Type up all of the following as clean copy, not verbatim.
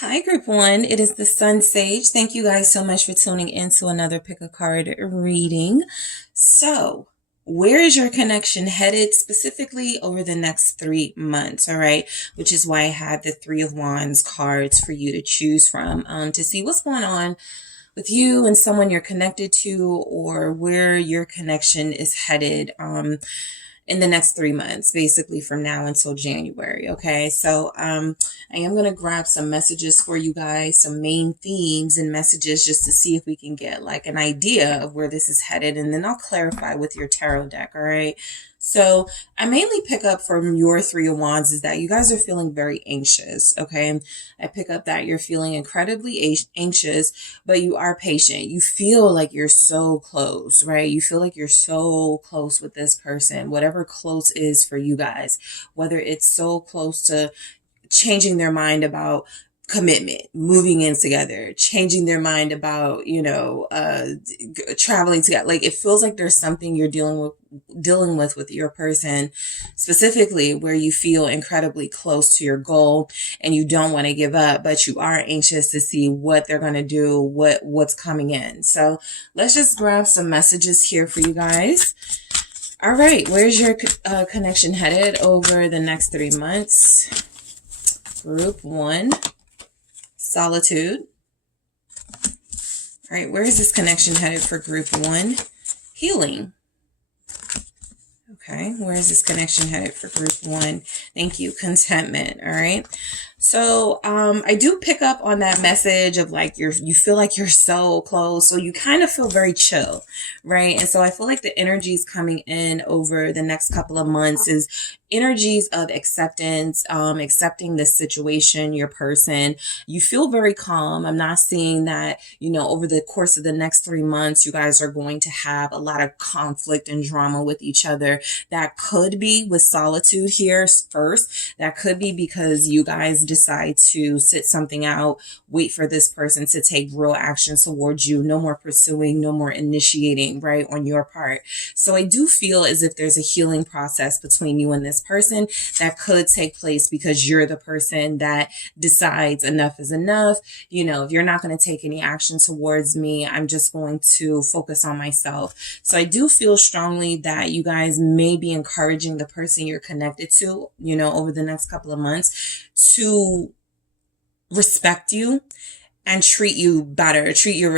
Hi, Group 1. It is the SunSage. Thank you guys so much for tuning in to another pick a card reading. So, where is your connection headed specifically over the next 3 months? All right. Which is why I had the Three of Wands cards for you to choose from to see what's going on with you and someone you're connected to, or where your connection is headed in the next 3 months, basically from now until January. Okay. So I am going to grab some messages for you guys, some main themes and messages, just to see if we can get like an idea of where this is headed. And then I'll clarify with your tarot deck. All right. So I mainly pick up from your Three of Wands is that you guys are feeling very anxious. Okay. I pick up that you're feeling incredibly anxious, but you are patient. You feel like you're so close, right? You feel like you're so close with this person, whatever close is for you guys, whether it's so close to changing their mind about commitment, moving in together, changing their mind about, traveling together. Like it feels like there's something you're dealing with your person specifically where you feel incredibly close to your goal and you don't want to give up, but you are anxious to see what they're going to do, what's coming in. So let's just grab some messages here for you guys. All right. Where's your connection headed over the next 3 months? Group 1. Solitude. All right, where is this connection headed for Group 1? Healing. Okay, where is this connection headed for Group 1? Thank you. Contentment. All right. So I do pick up on that message of like you feel like you're so close. So you kind of feel very chill, right? And so I feel like the energies coming in over the next couple of months is energies of acceptance, accepting this situation, your person. You feel very calm. I'm not seeing that, over the course of the next 3 months, you guys are going to have a lot of conflict and drama with each other. That could be with solitude here first. That could be because you guys decide to sit something out, wait for this person to take real action towards you. No more pursuing, no more initiating, right, on your part. So I do feel as if there's a healing process between you and this person that could take place because you're the person that decides enough is enough. If you're not going to take any action towards me, I'm just going to focus on myself. So I do feel strongly that you guys may be encouraging the person you're connected to, over the next couple of months to respect you and treat you better, treat you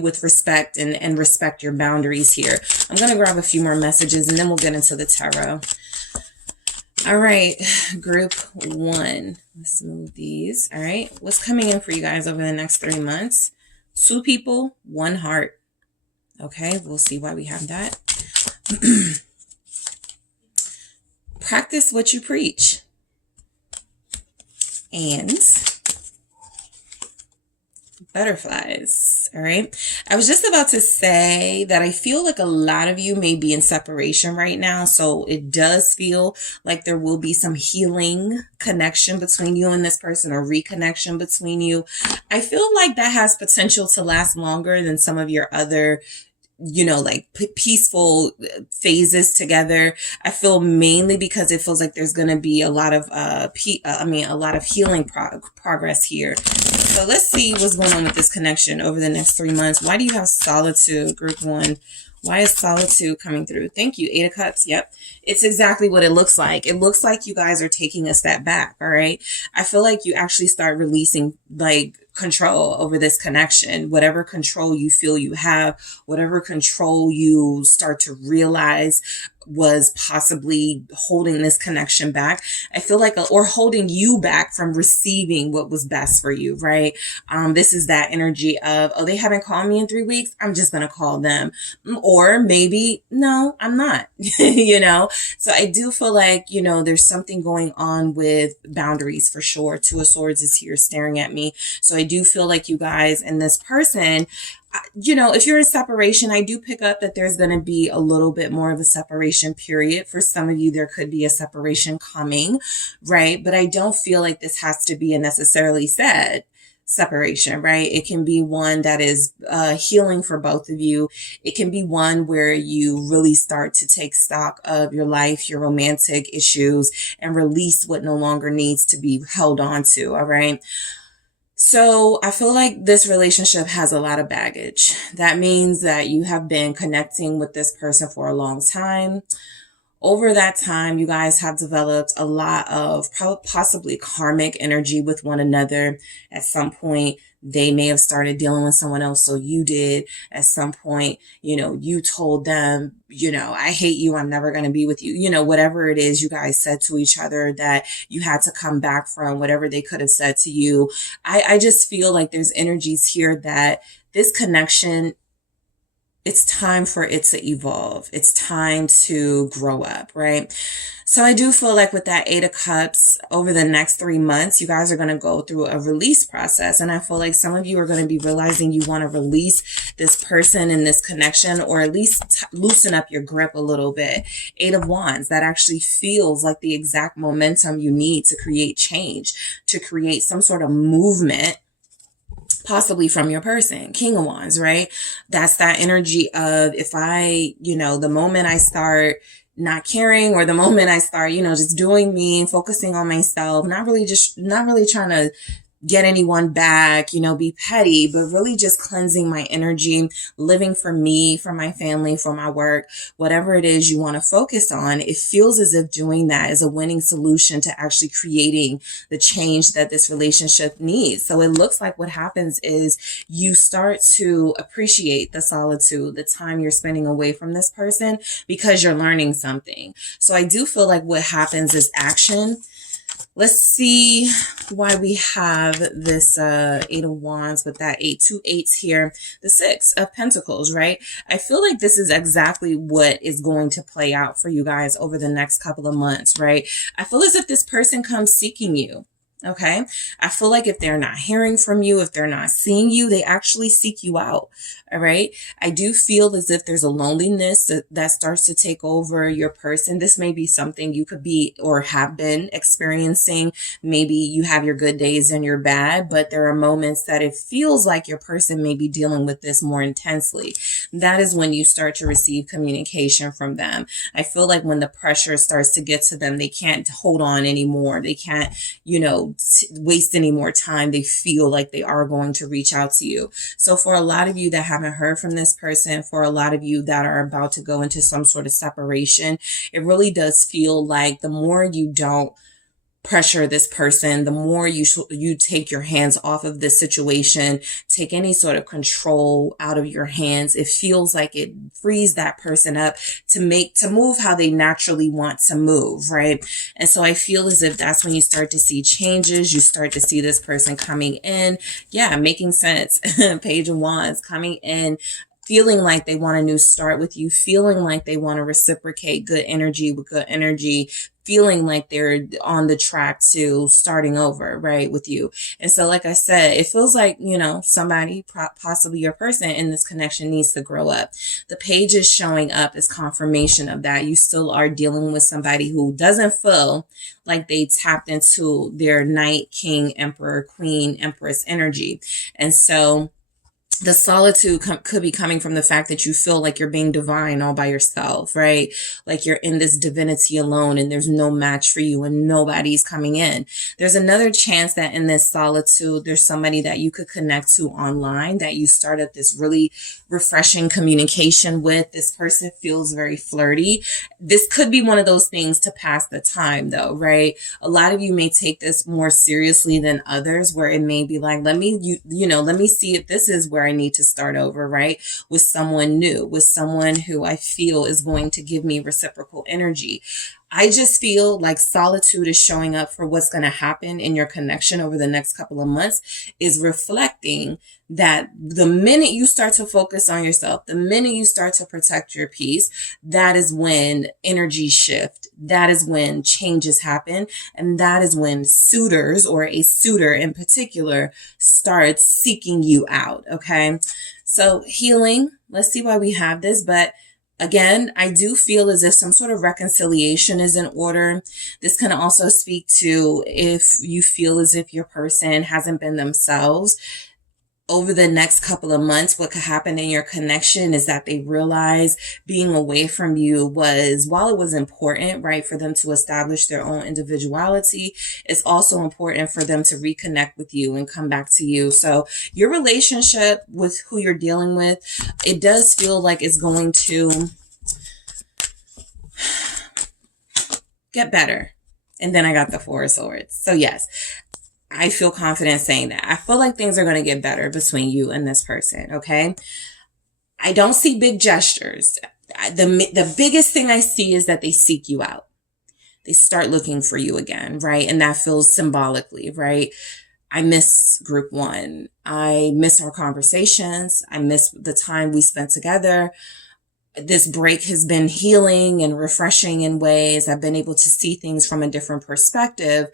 with respect and respect your boundaries here. I'm going to grab a few more messages and then we'll get into the tarot. All right, Group 1. Let's move these. All right. What's coming in for you guys over the next 3 months? 2 people, 1 heart. Okay, we'll see why we have that. Practice what you preach. And butterflies. All right. I was just about to say that I feel like a lot of you may be in separation right now. So it does feel like there will be some healing connection between you and this person, or reconnection between you. I feel like that has potential to last longer than some of your other peaceful phases together. I feel mainly because it feels like there's going to be a lot of, a lot of healing progress here. So let's see what's going on with this connection over the next 3 months. Why do you have solitude, Group 1? Why is solitude coming through? Thank you. 8 of Cups. Yep. It's exactly what it looks like. It looks like you guys are taking a step back. All right. I feel like you actually start releasing control over this connection, whatever control you feel you have, whatever control you start to realize was possibly holding this connection back. I feel like, or holding you back from receiving what was best for you, right? This is that energy of, oh, they haven't called me in 3 weeks. I'm just going to call them. Or maybe, no, I'm not, So I do feel like, there's something going on with boundaries for sure. 2 of Swords is here staring at me. So I do feel like you guys and this person, if you're in separation, I do pick up that there's going to be a little bit more of a separation period. For some of you, there could be a separation coming, right? But I don't feel like this has to be a necessarily sad separation, right? It can be one that is healing for both of you. It can be one where you really start to take stock of your life, your romantic issues, and release what no longer needs to be held on to, all right? So I feel like this relationship has a lot of baggage. That means that you have been connecting with this person for a long time. Over that time, you guys have developed a lot of possibly karmic energy with one another. At some point, they may have started dealing with someone else, so you did. At some point, you told them, I hate you, I'm never going to be with you. Whatever it is you guys said to each other that you had to come back from, whatever they could have said to you. I just feel like there's energies here that this connection, it's time for it to evolve. It's time to grow up, right? So I do feel like with that 8 of Cups, over the next 3 months, you guys are going to go through a release process. And I feel like some of you are going to be realizing you want to release this person and this connection, or at least loosen up your grip a little bit. 8 of Wands, that actually feels like the exact momentum you need to create change, to create some sort of movement, possibly from your person. King of Wands, right? That's that energy of, if I, the moment I start not caring, or the moment I start, just doing me and focusing on myself, not really trying to get anyone back, be petty, but really just cleansing my energy, living for me, for my family, for my work, whatever it is you want to focus on. It feels as if doing that is a winning solution to actually creating the change that this relationship needs. So it looks like what happens is you start to appreciate the solitude, the time you're spending away from this person, because you're learning something. So I do feel like what happens is action. Let's see why we have this 8 of Wands with that 2 8s here. The 6 of Pentacles, right? I feel like this is exactly what is going to play out for you guys over the next couple of months, right? I feel as if this person comes seeking you. Okay. I feel like if they're not hearing from you, if they're not seeing you, they actually seek you out. All right. I do feel as if there's a loneliness that starts to take over your person. This may be something you could be or have been experiencing. Maybe you have your good days and your bad, but there are moments that it feels like your person may be dealing with this more intensely. That is when you start to receive communication from them. I feel like when the pressure starts to get to them, they can't hold on anymore. They can't, waste any more time. They feel like they are going to reach out to you. So for a lot of you that haven't heard from this person, for a lot of you that are about to go into some sort of separation, it really does feel like the more you don't pressure this person, the more you take your hands off of this situation, take any sort of control out of your hands. It feels like it frees that person up to move how they naturally want to move, right? And so I feel as if that's when you start to see changes. You start to see this person coming in. Yeah, making sense. Page of Wands coming in, feeling like they want a new start with you, feeling like they want to reciprocate good energy with good energy, feeling like they're on the track to starting over, right, with you. And so, like I said, it feels like, somebody, possibly your person in this connection, needs to grow up. The page is showing up as confirmation of that. You still are dealing with somebody who doesn't feel like they tapped into their Knight, King, Emperor, Queen, Empress energy. And so the solitude could be coming from the fact that you feel like you're being divine all by yourself, right? Like you're in this divinity alone and there's no match for you and nobody's coming in. There's another chance that in this solitude, there's somebody that you could connect to online, that you start up this really refreshing communication with. This person feels very flirty. This could be one of those things to pass the time though, right? A lot of you may take this more seriously than others, where it may be like, let me see if this is where I need to start over, right? With someone new, with someone who I feel is going to give me reciprocal energy. I just feel like solitude is showing up for what's going to happen in your connection over the next couple of months, is reflecting that the minute you start to focus on yourself, the minute you start to protect your peace, that is when energies shift. That is when changes happen. And that is when suitors, or a suitor in particular, starts seeking you out. Okay. So healing, let's see why we have this, but Again, I do feel as if some sort of reconciliation is in order. This can also speak to if you feel as if your person hasn't been themselves. Over the next couple of months, what could happen in your connection is that they realize being away from you was, while it was important, right, for them to establish their own individuality, it's also important for them to reconnect with you and come back to you. So your relationship with who you're dealing with, it does feel like it's going to get better. And then I got the Four of Swords. So yes, I feel confident saying that. I feel like things are going to get better between you and this person, okay? I don't see big gestures. The biggest thing I see is that they seek you out. They start looking for you again, right? And that feels symbolically, right? I miss group one. I miss our conversations. I miss the time we spent together. This break has been healing and refreshing in ways. I've been able to see things from a different perspective.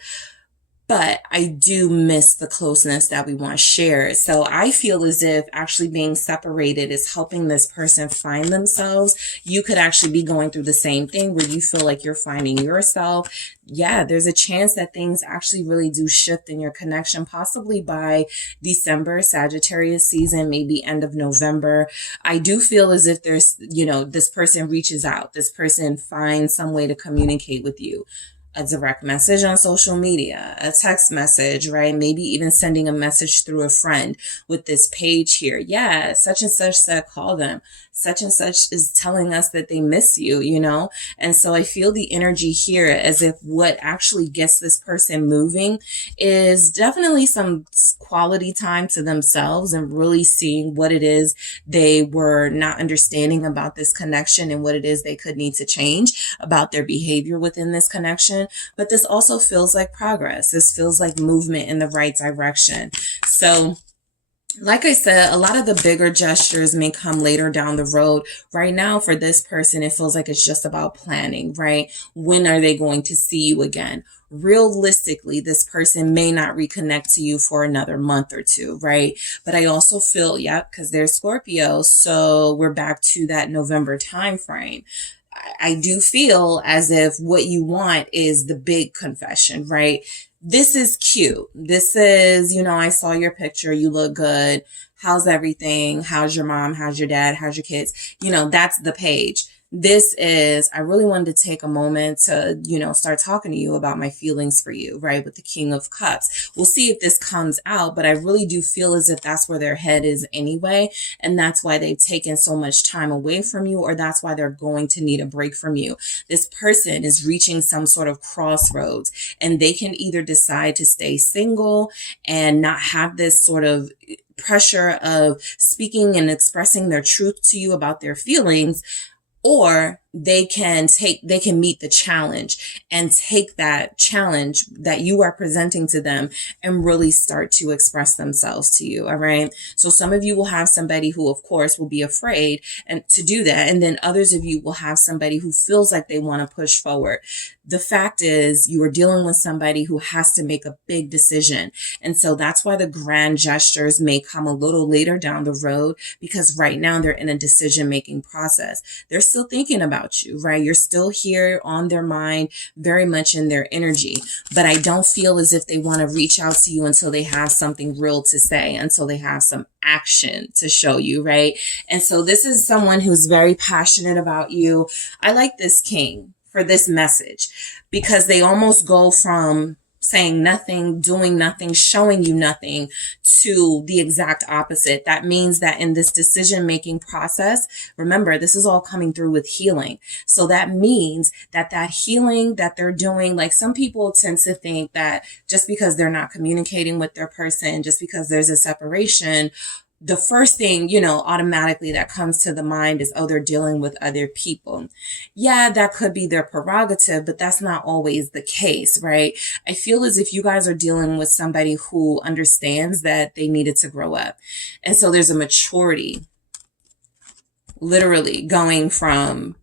But I do miss the closeness that we once shared. So I feel as if actually being separated is helping this person find themselves. You could actually be going through the same thing where you feel like you're finding yourself. Yeah, there's a chance that things actually really do shift in your connection, possibly by December, Sagittarius season, maybe end of November. I do feel as if there's, this person reaches out. This person finds some way to communicate with you. A direct message on social media, a text message, right? Maybe even sending a message through a friend with this page here. Yeah, such and such said, call them. Such and such is telling us that they miss you, And so I feel the energy here as if what actually gets this person moving is definitely some quality time to themselves and really seeing what it is they were not understanding about this connection and what it is they could need to change about their behavior within this connection. But this also feels like progress. This feels like movement in the right direction. So like I said, a lot of the bigger gestures may come later down the road. Right now, for this person, it feels like it's just about planning, right? When are they going to see you again? Realistically, this person may not reconnect to you for another month or two, right? But I also feel, because they're Scorpio, so we're back to that November time frame. I do feel as if what you want is the big confession, right? This is cute. This is, I saw your picture. You look good. How's everything? How's your mom? How's your dad? How's your kids? That's the page. This is, I really wanted to take a moment to, start talking to you about my feelings for you, right? With the King of Cups. We'll see if this comes out, but I really do feel as if that's where their head is anyway. And that's why they've taken so much time away from you, or that's why they're going to need a break from you. This person is reaching some sort of crossroads, and they can either decide to stay single and not have this sort of pressure of speaking and expressing their truth to you about their feelings, or they can meet the challenge and take that challenge that you are presenting to them and really start to express themselves to you. All right. So some of you will have somebody who, of course, will be afraid and to do that. And then others of you will have somebody who feels like they want to push forward. The fact is, you are dealing with somebody who has to make a big decision. And so that's why the grand gestures may come a little later down the road, because right now they're in a decision-making process. They're still thinking about you, right? You're still here on their mind, very much in their energy. But I don't feel as if they want to reach out to you until they have something real to say, until they have some action to show you, right? And so this is someone who's very passionate about you. I like this king for this message, because they almost go from saying nothing, doing nothing, showing you nothing, to the exact opposite. That means that in this decision-making process, remember, this is all coming through with healing. So that means that healing that they're doing, like some people tend to think that just because they're not communicating with their person, just because there's a separation, the first thing, automatically that comes to the mind is, oh, they're dealing with other people. Yeah, that could be their prerogative, but that's not always the case, right? I feel as if you guys are dealing with somebody who understands that they needed to grow up. And so there's a maturity, literally going from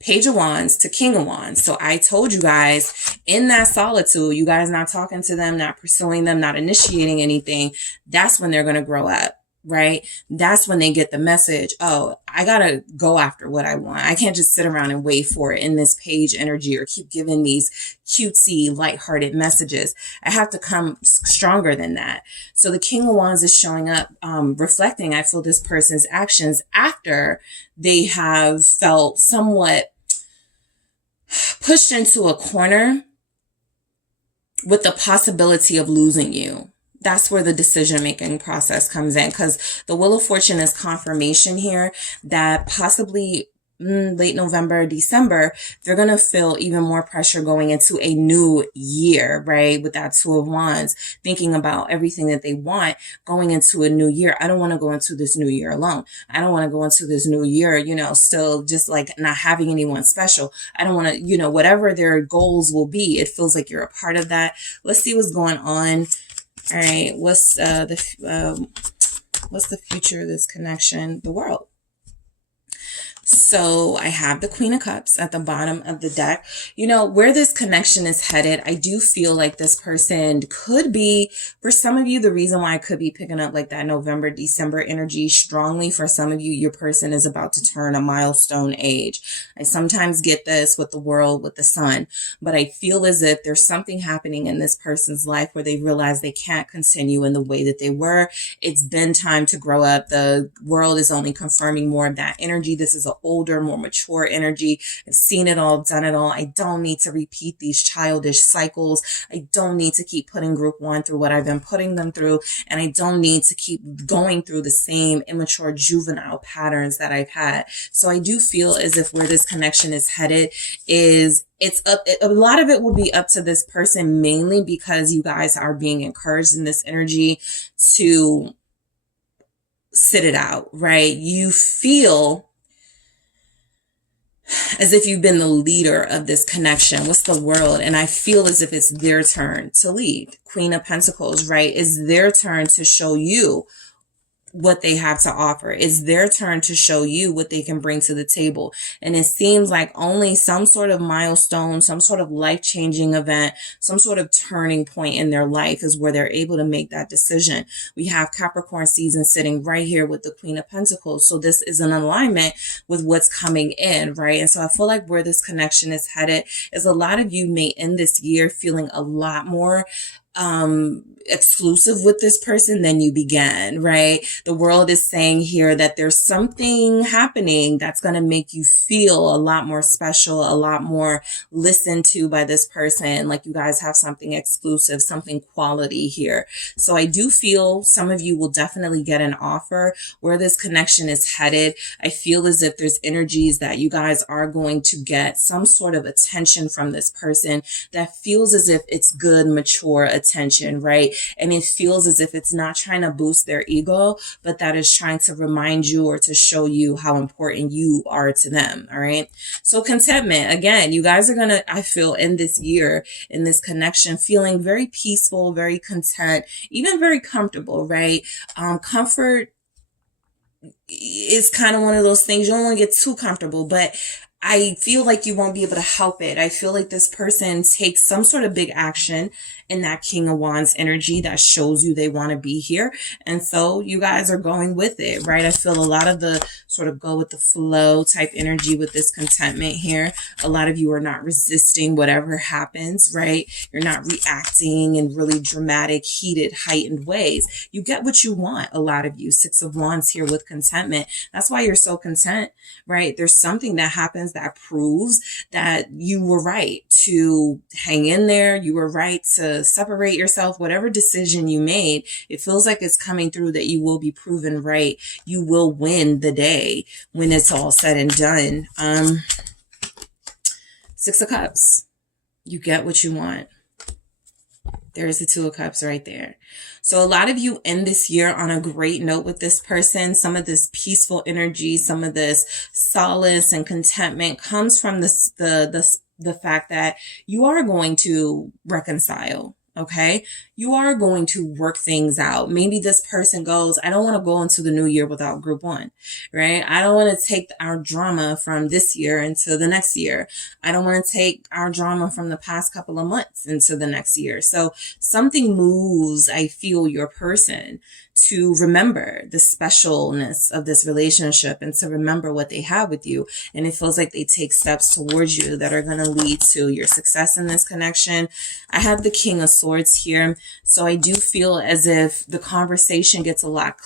Page of Wands to King of Wands. So I told you guys, in that solitude, you guys not talking to them, not pursuing them, not initiating anything, that's when they're going to grow up. right? That's when they get the message, oh, I gotta go after what I want. I can't just sit around and wait for it in this page energy or keep giving these cutesy, lighthearted messages. I have to come stronger than that. So the King of Wands is showing up, reflecting, I feel, this person's actions after they have felt somewhat pushed into a corner with the possibility of losing you. That's where the decision-making process comes in, because the Wheel of Fortune is confirmation here that possibly late November, December, they're going to feel even more pressure going into a new year, right? With that Two of Wands, thinking about everything that they want going into a new year. I don't want to go into this new year alone. I don't want to go into this new year, still just like not having anyone special. I don't want to, whatever their goals will be, it feels like you're a part of that. Let's see what's going on. All right. What's the future of this connection? The World. So I have the Queen of Cups at the bottom of the deck. Where this connection is headed, I do feel like this person could be, for some of you, the reason why I could be picking up like that November, December energy strongly, for some of you, your person is about to turn a milestone age. I sometimes get this with the World, with the Sun, but I feel as if there's something happening in this person's life where they realize they can't continue in the way that they were. It's been time to grow up. The World is only confirming more of that energy. This is a older, more mature energy. I've seen it all, done it all. I don't need to repeat these childish cycles. I don't need to keep putting group one through what I've been putting them through. And I don't need to keep going through the same immature juvenile patterns that I've had. So I do feel as if where this connection is headed is a lot of it will be up to this person, mainly because you guys are being encouraged in this energy to sit it out, right? You feel as if you've been the leader of this connection. What's the World? And I feel as if it's their turn to lead. Queen of Pentacles, right? It's their turn to show you what they have to offer. It's their turn to show you what they can bring to the table. And it seems like only some sort of milestone, some sort of life-changing event, some sort of turning point in their life is where they're able to make that decision. We have Capricorn season sitting right here with the Queen of Pentacles. So this is an alignment with what's coming in, right? And so I feel like where this connection is headed is a lot of you may end this year feeling a lot more exclusive with this person than you began, right? The World is saying here that there's something happening that's going to make you feel a lot more special, a lot more listened to by this person. Like you guys have something exclusive, something quality here. So I do feel some of you will definitely get an offer. Where this connection is headed, I feel as if there's energies that you guys are going to get some sort of attention from this person that feels as if it's good, mature attention, right? And it feels as if it's not trying to boost their ego, but that is trying to remind you or to show you how important you are to them. All right. So contentment, again, you guys are going to, I feel, end this year in this connection feeling very peaceful, very content, even very comfortable, right? Comfort is kind of one of those things. You don't want to get too comfortable, but I feel like you won't be able to help it. I feel like this person takes some sort of big action in that King of Wands energy that shows you they want to be here. And so you guys are going with it, right? I feel a lot of the sort of go with the flow type energy with this contentment here. A lot of you are not resisting whatever happens, right? You're not reacting in really dramatic, heated, heightened ways. You get what you want, a lot of you. Six of Wands here with contentment. That's why you're so content, right? There's something that happens that proves that you were right to hang in there. You were right to separate yourself. Whatever decision you made, it feels like it's coming through that you will be proven right. You will win the day when it's all said and done. Six of Cups. You get what you want. There's the Two of Cups right there. So a lot of you end this year on a great note with this person. Some of this peaceful energy, some of this solace and contentment comes from the fact that you are going to reconcile. Okay. You are going to work things out. Maybe this person goes, I don't want to go into the new year without group one, right? I don't want to take our drama from this year into the next year. I don't want to take our drama from the past couple of months into the next year. So something moves, I feel, your person to remember the specialness of this relationship and to remember what they have with you. And it feels like they take steps towards you that are going to lead to your success in this connection. I have the King of Swords here. So I do feel as if the conversation gets a lot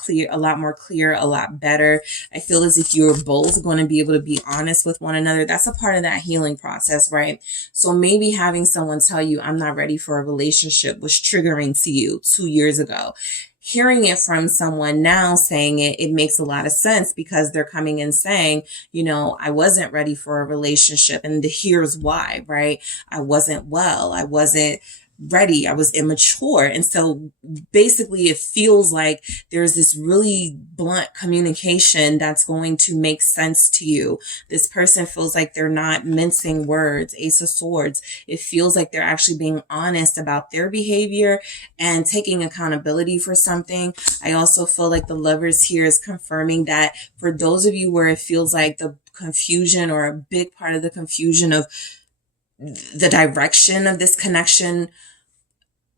more clear, a lot better. I feel as if you're both going to be able to be honest with one another. That's a part of that healing process, right? So maybe having someone tell you, I'm not ready for a relationship, was triggering to you 2 years ago. Hearing it from someone now saying it makes a lot of sense, because they're coming in saying, you know, I wasn't ready for a relationship, and here's why, right? I wasn't well. I wasn't ready. I was immature. And so basically it feels like there's this really blunt communication that's going to make sense to you. This person feels like they're not mincing words. Ace of Swords. It feels like they're actually being honest about their behavior and taking accountability for something. I also feel like the Lovers here is confirming that for those of you where it feels like the confusion, or a big part of the confusion of the direction of this connection,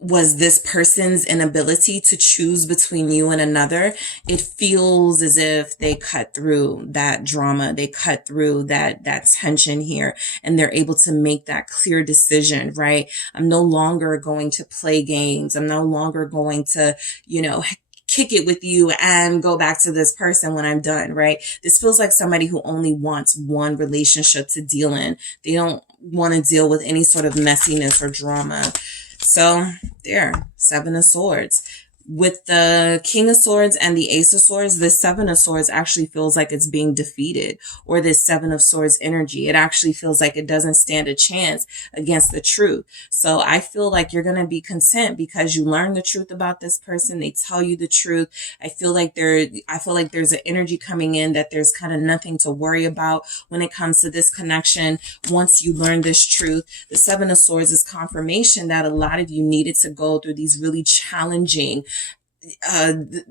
was this person's inability to choose between you and another. It feels as if they cut through that drama. They cut through that tension here, and they're able to make that clear decision, right? I'm no longer going to play games. I'm no longer going to, you know, kick it with you and go back to this person when I'm done, right? This feels like somebody who only wants one relationship to deal in. They don't want to deal with any sort of messiness or drama. So there, Seven of Swords. With the King of Swords and the Ace of Swords, the Seven of Swords actually feels like it's being defeated, or this Seven of Swords energy. It actually feels like it doesn't stand a chance against the truth. So I feel like you're going to be content because you learn the truth about this person. They tell you the truth. I feel like there's an energy coming in that there's kind of nothing to worry about when it comes to this connection. Once you learn this truth, the Seven of Swords is confirmation that a lot of you needed to go through these really challenging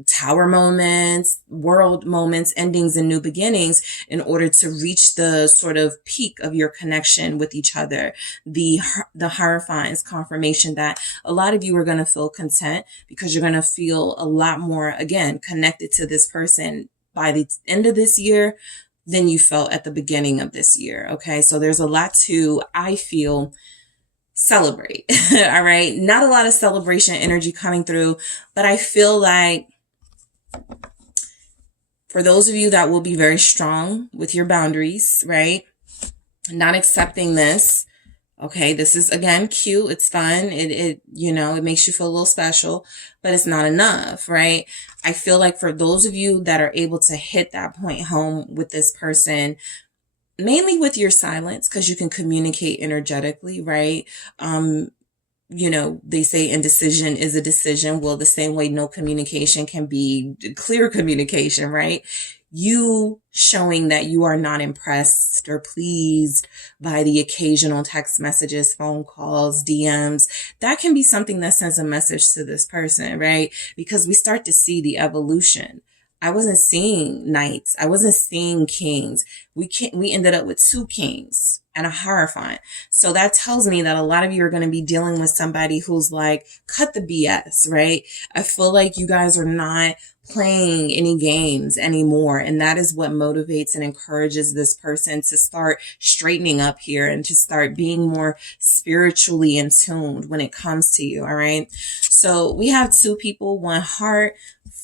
tower moments, world moments, endings and new beginnings in order to reach the sort of peak of your connection with each other. The Hierophant is confirmation that a lot of you are going to feel content because you're going to feel a lot more, again, connected to this person by the end of this year than you felt at the beginning of this year. Okay. So there's a lot to, I feel, celebrate. All right. Not a lot of celebration energy coming through, but I feel like for those of you that will be very strong with your boundaries, right? Not accepting this. Okay. This is, again, cute. It's fun. It makes you feel a little special, but it's not enough, right? I feel like for those of you that are able to hit that point home with this person, mainly with your silence, because you can communicate energetically, right? They say indecision is a decision. Well, the same way no communication can be clear communication, right? You showing that you are not impressed or pleased by the occasional text messages, phone calls, DMs, that can be something that sends a message to this person, right? Because we start to see the evolution. I wasn't seeing knights. I wasn't seeing kings. We ended up with 2 kings and a Hierophant. So that tells me that a lot of you are going to be dealing with somebody who's like, cut the BS, right? I feel like you guys are not playing any games anymore. And that is what motivates and encourages this person to start straightening up here and to start being more spiritually in tuned when it comes to you. All right. So we have 2 people, 1 heart.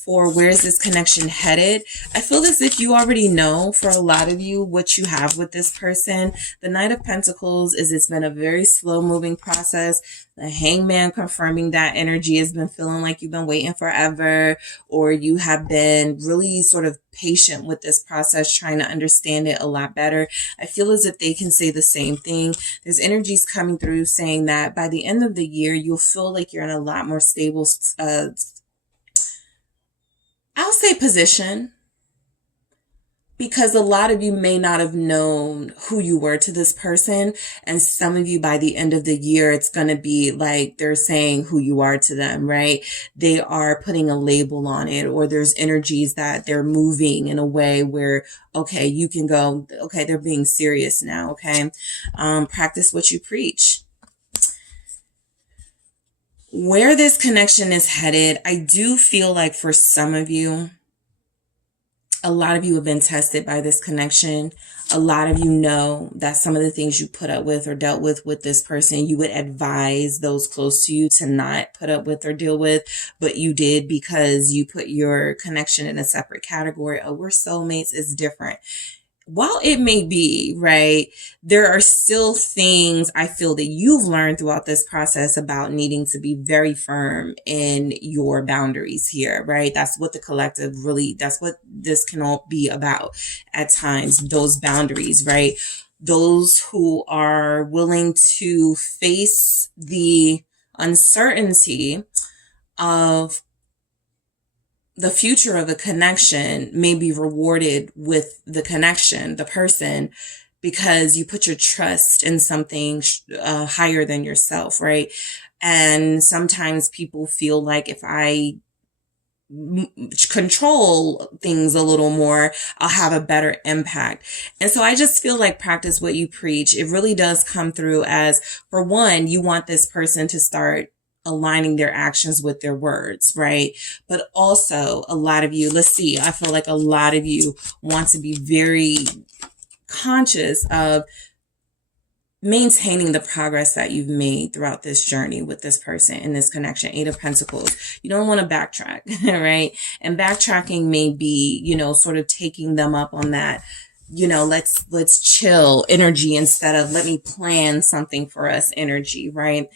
For where is this connection headed? I feel as if you already know, for a lot of you, what you have with this person. The Knight of Pentacles is it's been a very slow moving process. The Hangman confirming that energy has been feeling like you've been waiting forever, or you have been really sort of patient with this process, trying to understand it a lot better. I feel as if they can say the same thing. There's energies coming through saying that by the end of the year, you'll feel like you're in a lot more stable, I'll say position, because a lot of you may not have known who you were to this person. And some of you by the end of the year, it's going to be like they're saying who you are to them, right? They are putting a label on it, or there's energies that they're moving in a way where, okay, you can go, okay, they're being serious now. Okay. Practice what you preach. Where this connection is headed, I do feel like for some of you, a lot of you have been tested by this connection. A lot of you know that some of the things you put up with or dealt with this person, you would advise those close to you to not put up with or deal with, but you did because you put your connection in a separate category. Oh, we're soulmates. It's different. While it may be, right, there are still things I feel that you've learned throughout this process about needing to be very firm in your boundaries here, right? That's what the collective really, that's what this can all be about at times, those boundaries, right? Those who are willing to face the uncertainty of the future of a connection may be rewarded with the connection, the person, because you put your trust in something higher than yourself, right? And sometimes people feel like if I control things a little more, I'll have a better impact. And so I just feel like practice what you preach. It really does come through as, for one, you want this person to start aligning their actions with their words, right? But also a lot of you, let's see, I feel like a lot of you want to be very conscious of maintaining the progress that you've made throughout this journey with this person in this connection. 8 of Pentacles. You don't want to backtrack, right? And backtracking may be, you know, sort of taking them up on that, you know, let's chill energy instead of let me plan something for us energy, right?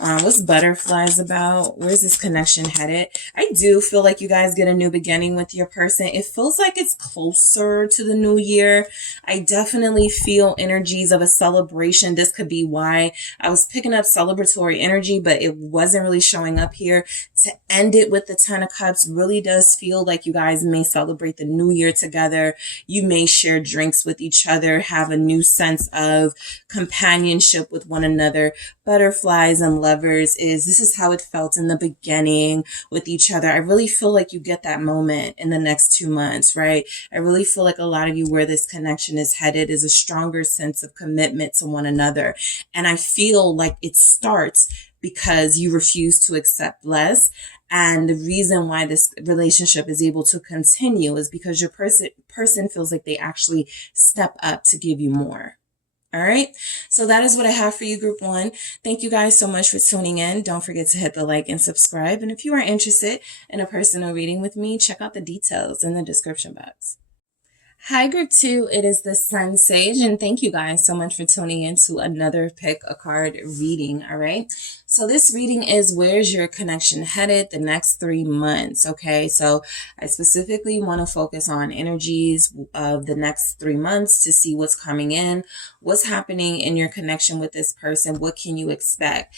What's butterflies about? Where's this connection headed? I do feel like you guys get a new beginning with your person. It feels like it's closer to the new year. I definitely feel energies of a celebration. This could be why I was picking up celebratory energy, but it wasn't really showing up here. To end it with the 10 of Cups really does feel like you guys may celebrate the new year together. You may share drinks with each other, have a new sense of companionship with one another. Butterflies and lovers this is how it felt in the beginning with each other. I really feel like you get that moment in the next 2 months, right? I really feel like a lot of you where this connection is headed is a stronger sense of commitment to one another. And I feel like it starts because you refuse to accept less. And the reason why this relationship is able to continue is because your person feels like they actually step up to give you more. All right. So that is what I have for you, group 1. Thank you guys so much for tuning in. Don't forget to hit the like and subscribe. And if you are interested in a personal reading with me, check out the details in the description box. Hi, group 2. It is the SunSage, and thank you guys so much for tuning in to another pick a card reading. All right. So this reading is where's your connection headed the next 3 months. Okay. So I specifically want to focus on energies of the next 3 months to see what's coming in, what's happening in your connection with this person. What can you expect?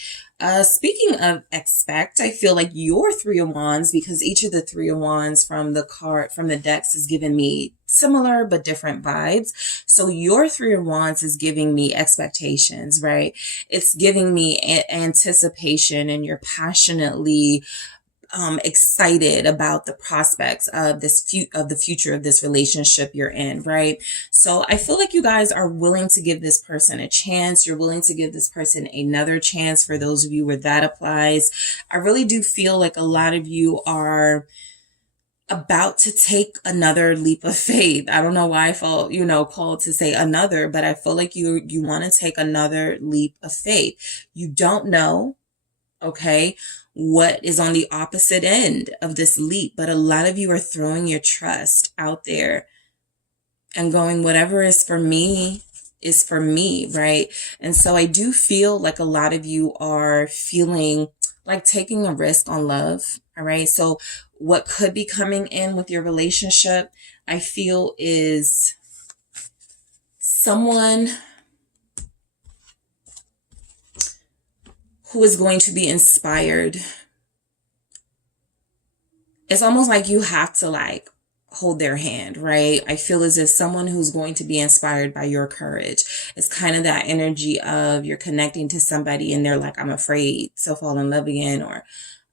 Speaking of expect, I feel like your 3 of Wands, because each of the 3 of Wands from the decks is giving me similar but different vibes. So your 3 of Wands is giving me expectations, right? It's giving me anticipation, and you're passionately excited about the prospects of the future of this relationship you're in, right? So I feel like you guys are willing to give this person a chance. You're willing to give this person another chance. For those of you where that applies, I really do feel like a lot of you are about to take another leap of faith. I don't know why I felt, called to say another, but I feel like you want to take another leap of faith. You don't know, okay, what is on the opposite end of this leap, but a lot of you are throwing your trust out there and going, whatever is for me, right? And so I do feel like a lot of you are feeling like taking a risk on love. All right. So what could be coming in with your relationship, I feel, is someone who is going to be inspired. It's almost like you have to hold their hand, right? I feel as if someone who's going to be inspired by your courage. It's kind of that energy of you're connecting to somebody and they're like, I'm afraid to fall in love again, or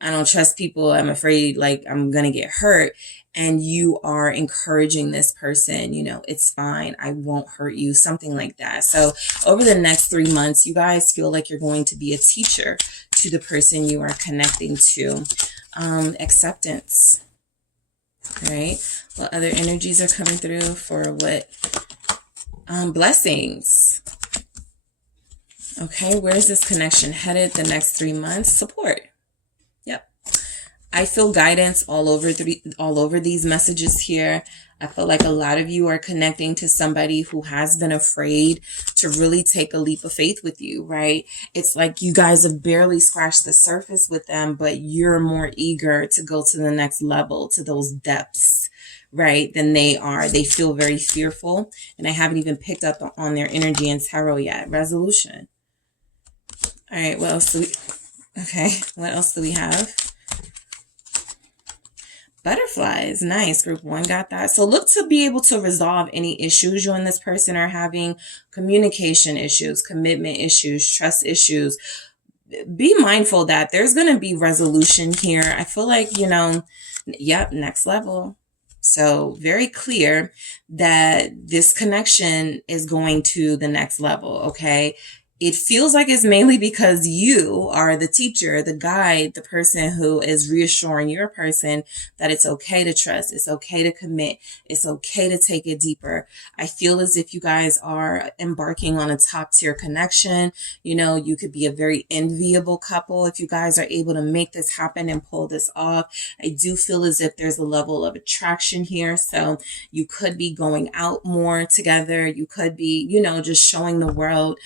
I don't trust people. I'm afraid I'm going to get hurt. And you are encouraging this person, it's fine. I won't hurt you. Something like that. So over the next 3 months, you guys feel like you're going to be a teacher to the person you are connecting to. Acceptance. Right? What other energies are coming through for what? Blessings. Okay, where is this connection headed the next 3 months? Support. Yep. I feel guidance all over these messages here. I feel like a lot of you are connecting to somebody who has been afraid to really take a leap of faith with you, right? It's like you guys have barely scratched the surface with them, but you're more eager to go to the next level, to those depths, right, than they are. They feel very fearful, and I haven't even picked up on their energy in tarot yet. Resolution. All right, what else do we... Okay, what else do we have? Butterflies. Nice. Group 1 got that. So look to be able to resolve any issues you and this person are having. Communication issues, commitment issues, trust issues. Be mindful that there's going to be resolution here. I feel like, yep, next level. So very clear that this connection is going to the next level, okay? It feels like it's mainly because you are the teacher, the guide, the person who is reassuring your person that it's okay to trust. It's okay to commit. It's okay to take it deeper. I feel as if you guys are embarking on a top tier connection. You could be a very enviable couple if you guys are able to make this happen and pull this off. I do feel as if there's a level of attraction here. So you could be going out more together. You could be, just showing the world.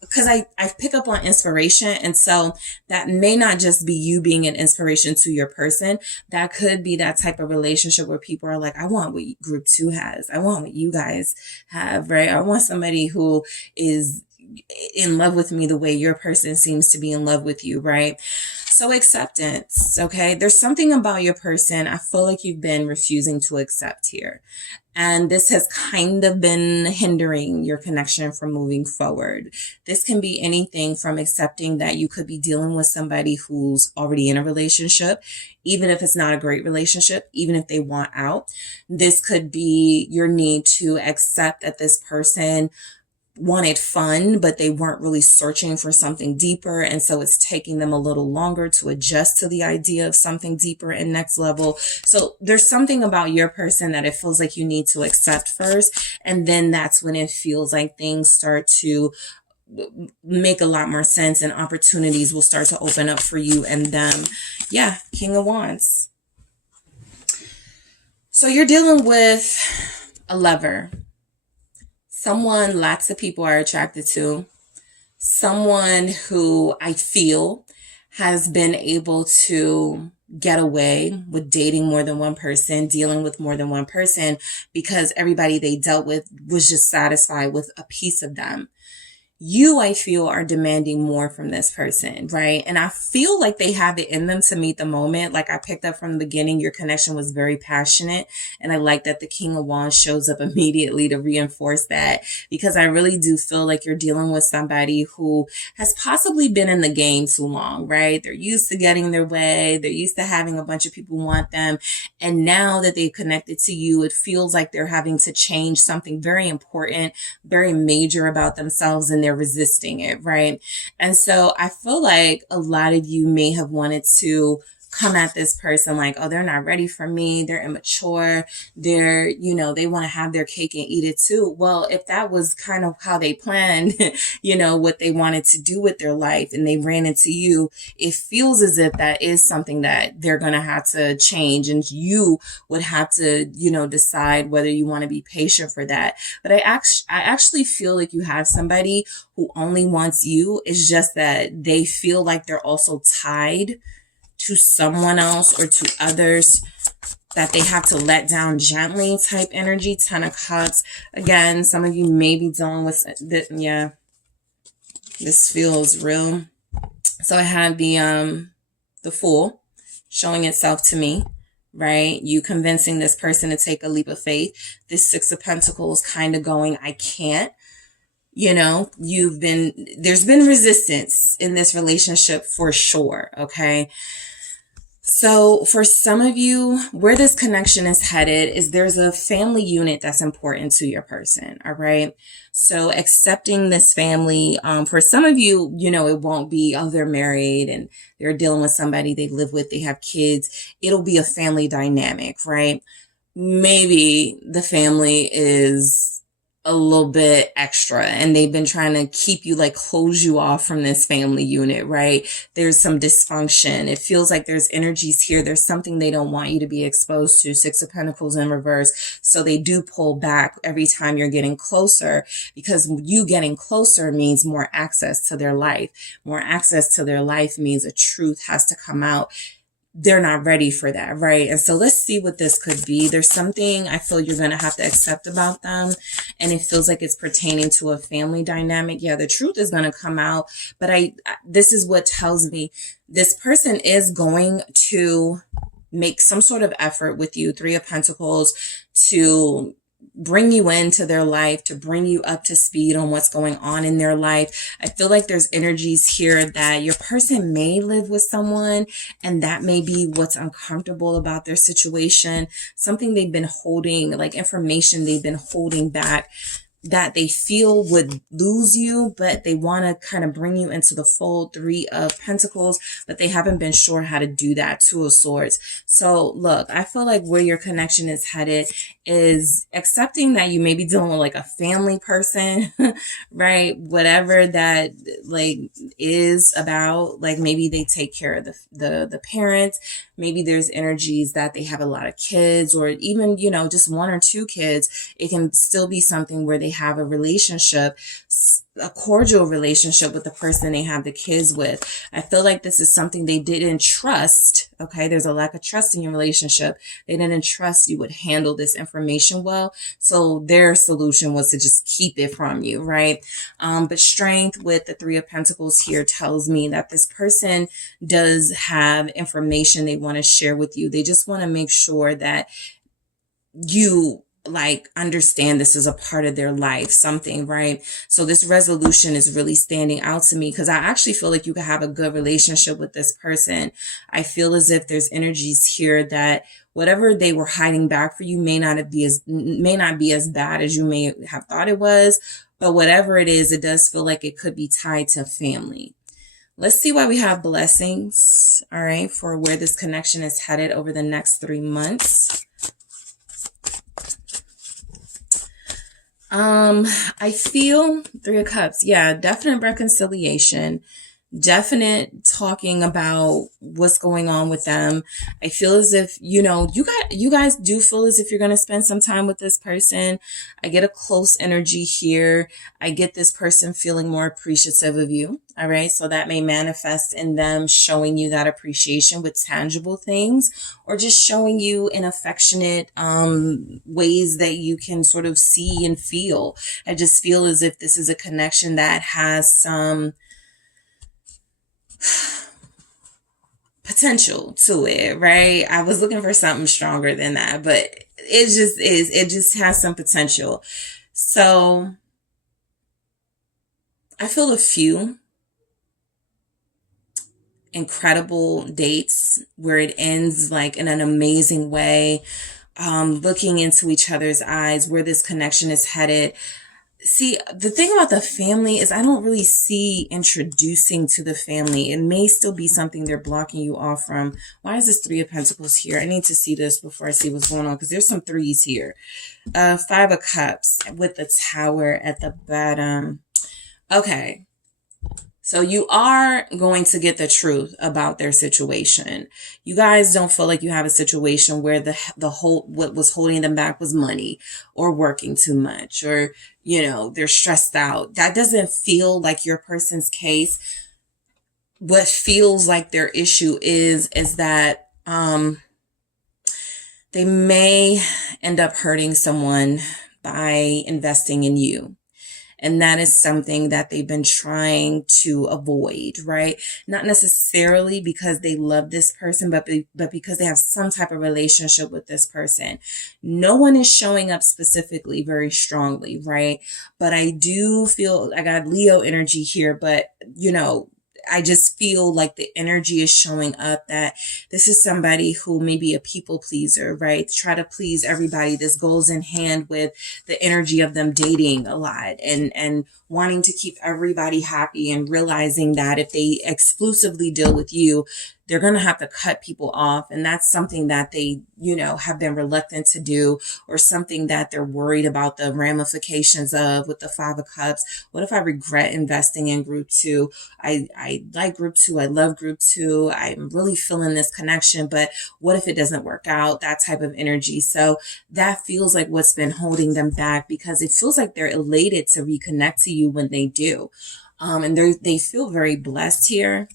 Because I pick up on inspiration. And so that may not just be you being an inspiration to your person. That could be that type of relationship where people are like, I want what group 2 has. I want what you guys have, right? I want somebody who is in love with me the way your person seems to be in love with you, right? So acceptance, okay? There's something about your person I feel like you've been refusing to accept here. And this has kind of been hindering your connection from moving forward. This can be anything from accepting that you could be dealing with somebody who's already in a relationship, even if it's not a great relationship, even if they want out. This could be your need to accept that this person wanted fun, but they weren't really searching for something deeper. And so it's taking them a little longer to adjust to the idea of something deeper and next level. So there's something about your person that it feels like you need to accept first. And then that's when it feels like things start to make a lot more sense and opportunities will start to open up for you and them. Yeah, King of Wands. So you're dealing with a lover. Someone lots of people are attracted to. Someone who I feel has been able to get away with dating more than one person, dealing with more than one person, because everybody they dealt with was just satisfied with a piece of them. You, I feel, are demanding more from this person, right? And I feel like they have it in them to meet the moment. Like I picked up from the beginning, your connection was very passionate. And I like that the King of Wands shows up immediately to reinforce that, because I really do feel like you're dealing with somebody who has possibly been in the game too long, right? They're used to getting their way. They're used to having a bunch of people want them. And now that they've connected to you, it feels like they're having to change something very important, very major about themselves, and they're resisting it, right? And so I feel like a lot of you may have wanted to come at this person like, oh, they're not ready for me. They're immature. They're, they want to have their cake and eat it too. Well, if that was kind of how they planned, what they wanted to do with their life and they ran into you, it feels as if that is something that they're going to have to change. And you would have to, decide whether you want to be patient for that. But I actually feel like you have somebody who only wants you. It's just that they feel like they're also tied to someone else or to others that they have to let down gently type energy. 10 of Cups. Again, some of you may be dealing with this. Yeah, this feels real. So I had the Fool showing itself to me, right? You convincing this person to take a leap of faith. This 6 of Pentacles kind of going, I can't. There's been resistance in this relationship for sure. Okay. So for some of you, where this connection is headed is there's a family unit that's important to your person. All right. So accepting this family, for some of you, you know, it won't be, oh, they're married and they're dealing with somebody they live with, they have kids. It'll be a family dynamic, right? Maybe the family is a little bit extra and they've been trying to keep you, like, close you off from this family unit, right? There's some dysfunction. It feels like there's energies here. There's something they don't want you to be exposed to. Six of Pentacles in reverse. So they do pull back every time you're getting closer, because you getting closer means more access to their life. More access to their life means a truth has to come out. They're not ready for that, right? And so let's see what this could be. There's something I feel you're going to have to accept about them, and it feels like it's pertaining to a family dynamic. Yeah, the truth is going to come out, but this is what tells me this person is going to make some sort of effort with you. Three of Pentacles, to bring you into their life, to bring you up to speed on what's going on in their life. I feel like there's energies here that your person may live with someone, and that may be what's uncomfortable about their situation. Something they've been holding, like information they've been holding back, that they feel would lose you, but they want to kind of bring you into the fold. Three of Pentacles, but they haven't been sure how to do that. Two of Swords. So look, I feel like where your connection is headed is accepting that you may be dealing with, like, a family person, right? Whatever that, like, is about. Like, maybe they take care of the parents. Maybe there's energies that they have a lot of kids, or even, you know, just one or two kids. It can still be something where they have a relationship, a cordial relationship with the person they have the kids with. I feel like this is something they didn't trust. Okay. There's a lack of trust in your relationship. They didn't trust you would handle this information well. So their solution was to just keep it from you. Right. But strength with the Three of Pentacles here tells me that this person does have information they want to share with you. They just want to make sure that you, like, understand this is a part of their life, something, right? So this resolution is really standing out to me, because I actually feel like you could have a good relationship with this person. I feel as if there's energies here that whatever they were hiding back for you may not be as bad as you may have thought it was, but whatever it is, it does feel like it could be tied to family. Let's see why we have blessings, all right, for where this connection is headed over the next 3 months. I feel Three of Cups. Yeah, definite reconciliation. Definite talking about what's going on with them. I feel as if, you know, you guys do feel as if you're going to spend some time with this person. I get a close energy here. I get this person feeling more appreciative of you. All right. So that may manifest in them showing you that appreciation with tangible things, or just showing you in affectionate, ways that you can sort of see and feel. I just feel as if this is a connection that has some potential to it, right? I was looking for something stronger than that, but it just has some potential. So I feel a few incredible dates where it ends, like, in an amazing way, looking into each other's eyes, where this connection is headed. See, the thing about the family is I don't really see introducing to the family. It may still be something they're blocking you off from. Why is this Three of Pentacles here? I need to see this before I see what's going on, because there's some threes here. Five of Cups with the Tower at the bottom. Okay. So you are going to get the truth about their situation. You guys don't feel like you have a situation where what was holding them back was money, or working too much, or, you know, they're stressed out. That doesn't feel like your person's case. What feels like their issue is that, they may end up hurting someone by investing in you. And that is something that they've been trying to avoid, right? Not necessarily because they love this person, but because they have some type of relationship with this person. No one is showing up specifically very strongly, right? But I do feel I got Leo energy here, but, you know, I just feel like the energy is showing up that this is somebody who may be a people pleaser, right? Try to please everybody. This goes in hand with the energy of them dating a lot and wanting to keep everybody happy, and realizing that if they exclusively deal with you, they're going to have to cut people off. And that's something that they, have been reluctant to do, or something that they're worried about the ramifications of with the Five of Cups. What if I regret investing in group 2? I like group 2. I love group 2. I'm really feeling this connection, but what if it doesn't work out? That type of energy. So that feels like what's been holding them back, because it feels like they're elated to reconnect to you when they do. And they feel very blessed here.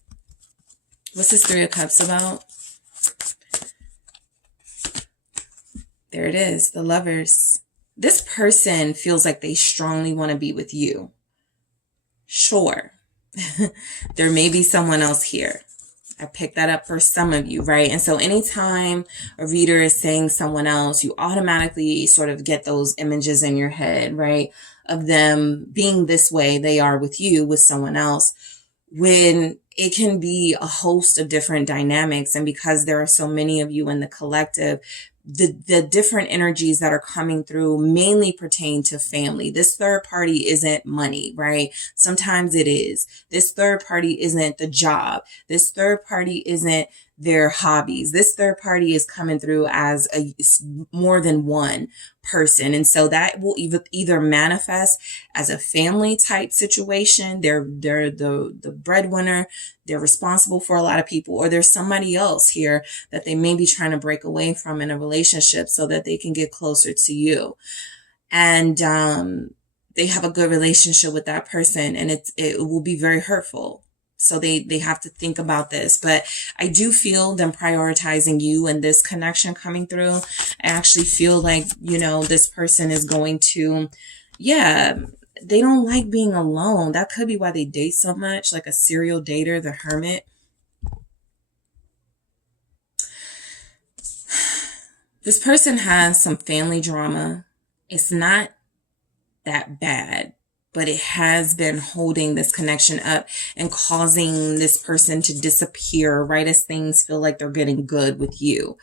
What's this Three of Cups about? There it is, the Lovers. This person feels like they strongly want to be with you. Sure. There may be someone else here. I picked that up for some of you, right? And so anytime a reader is saying someone else, you automatically sort of get those images in your head, right? Of them being this way they are with you, with someone else, when it can be a host of different dynamics. And because there are so many of you in the collective, the different energies that are coming through mainly pertain to family. This third party isn't money, right? Sometimes it is. This third party isn't the job. This third party isn't their hobbies. This third party is coming through as more than one person. And so that will either manifest as a family type situation. They're the breadwinner. They're responsible for a lot of people, or there's somebody else here that they may be trying to break away from in a relationship so that they can get closer to you. And, they have a good relationship with that person, and it will be very hurtful. So they have to think about this. But I do feel them prioritizing you and this connection coming through. I actually feel like, this person is going to, they don't like being alone. That could be why they date so much, like a serial dater, the Hermit. This person has some family drama. It's not that bad, but it has been holding this connection up and causing this person to disappear right as things feel like they're getting good with you.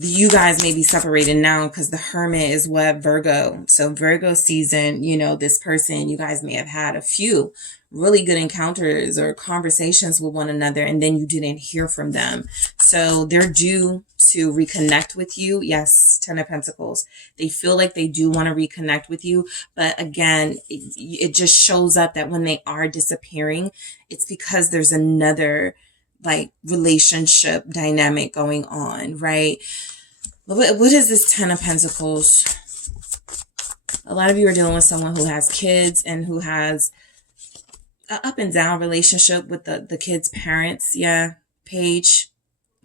You guys may be separated now because the Hermit is what? Virgo. So Virgo season, this person, you guys may have had a few really good encounters or conversations with one another, and then you didn't hear from them. So they're due to reconnect with you. Yes, Ten of Pentacles. They feel like they do want to reconnect with you. But again, it just shows up that when they are disappearing, it's because there's another relationship dynamic going on, right? What is this Ten of Pentacles? A lot of you are dealing with someone who has kids and who has an up and down relationship with the kids' parents. Yeah. Page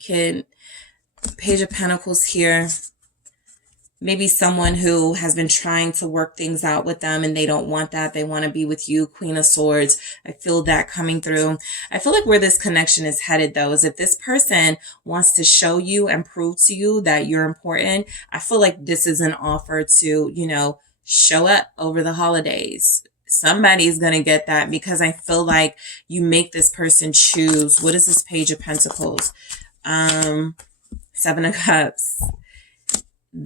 of Pentacles here. Maybe someone who has been trying to work things out with them and they don't want that. They want to be with you. Queen of Swords. I feel that coming through. I feel like where this connection is headed, though, is if this person wants to show you and prove to you that you're important, I feel like this is an offer to, show up over the holidays. Somebody's going to get that, because I feel like you make this person choose. What is this Page of Pentacles? Seven of Cups.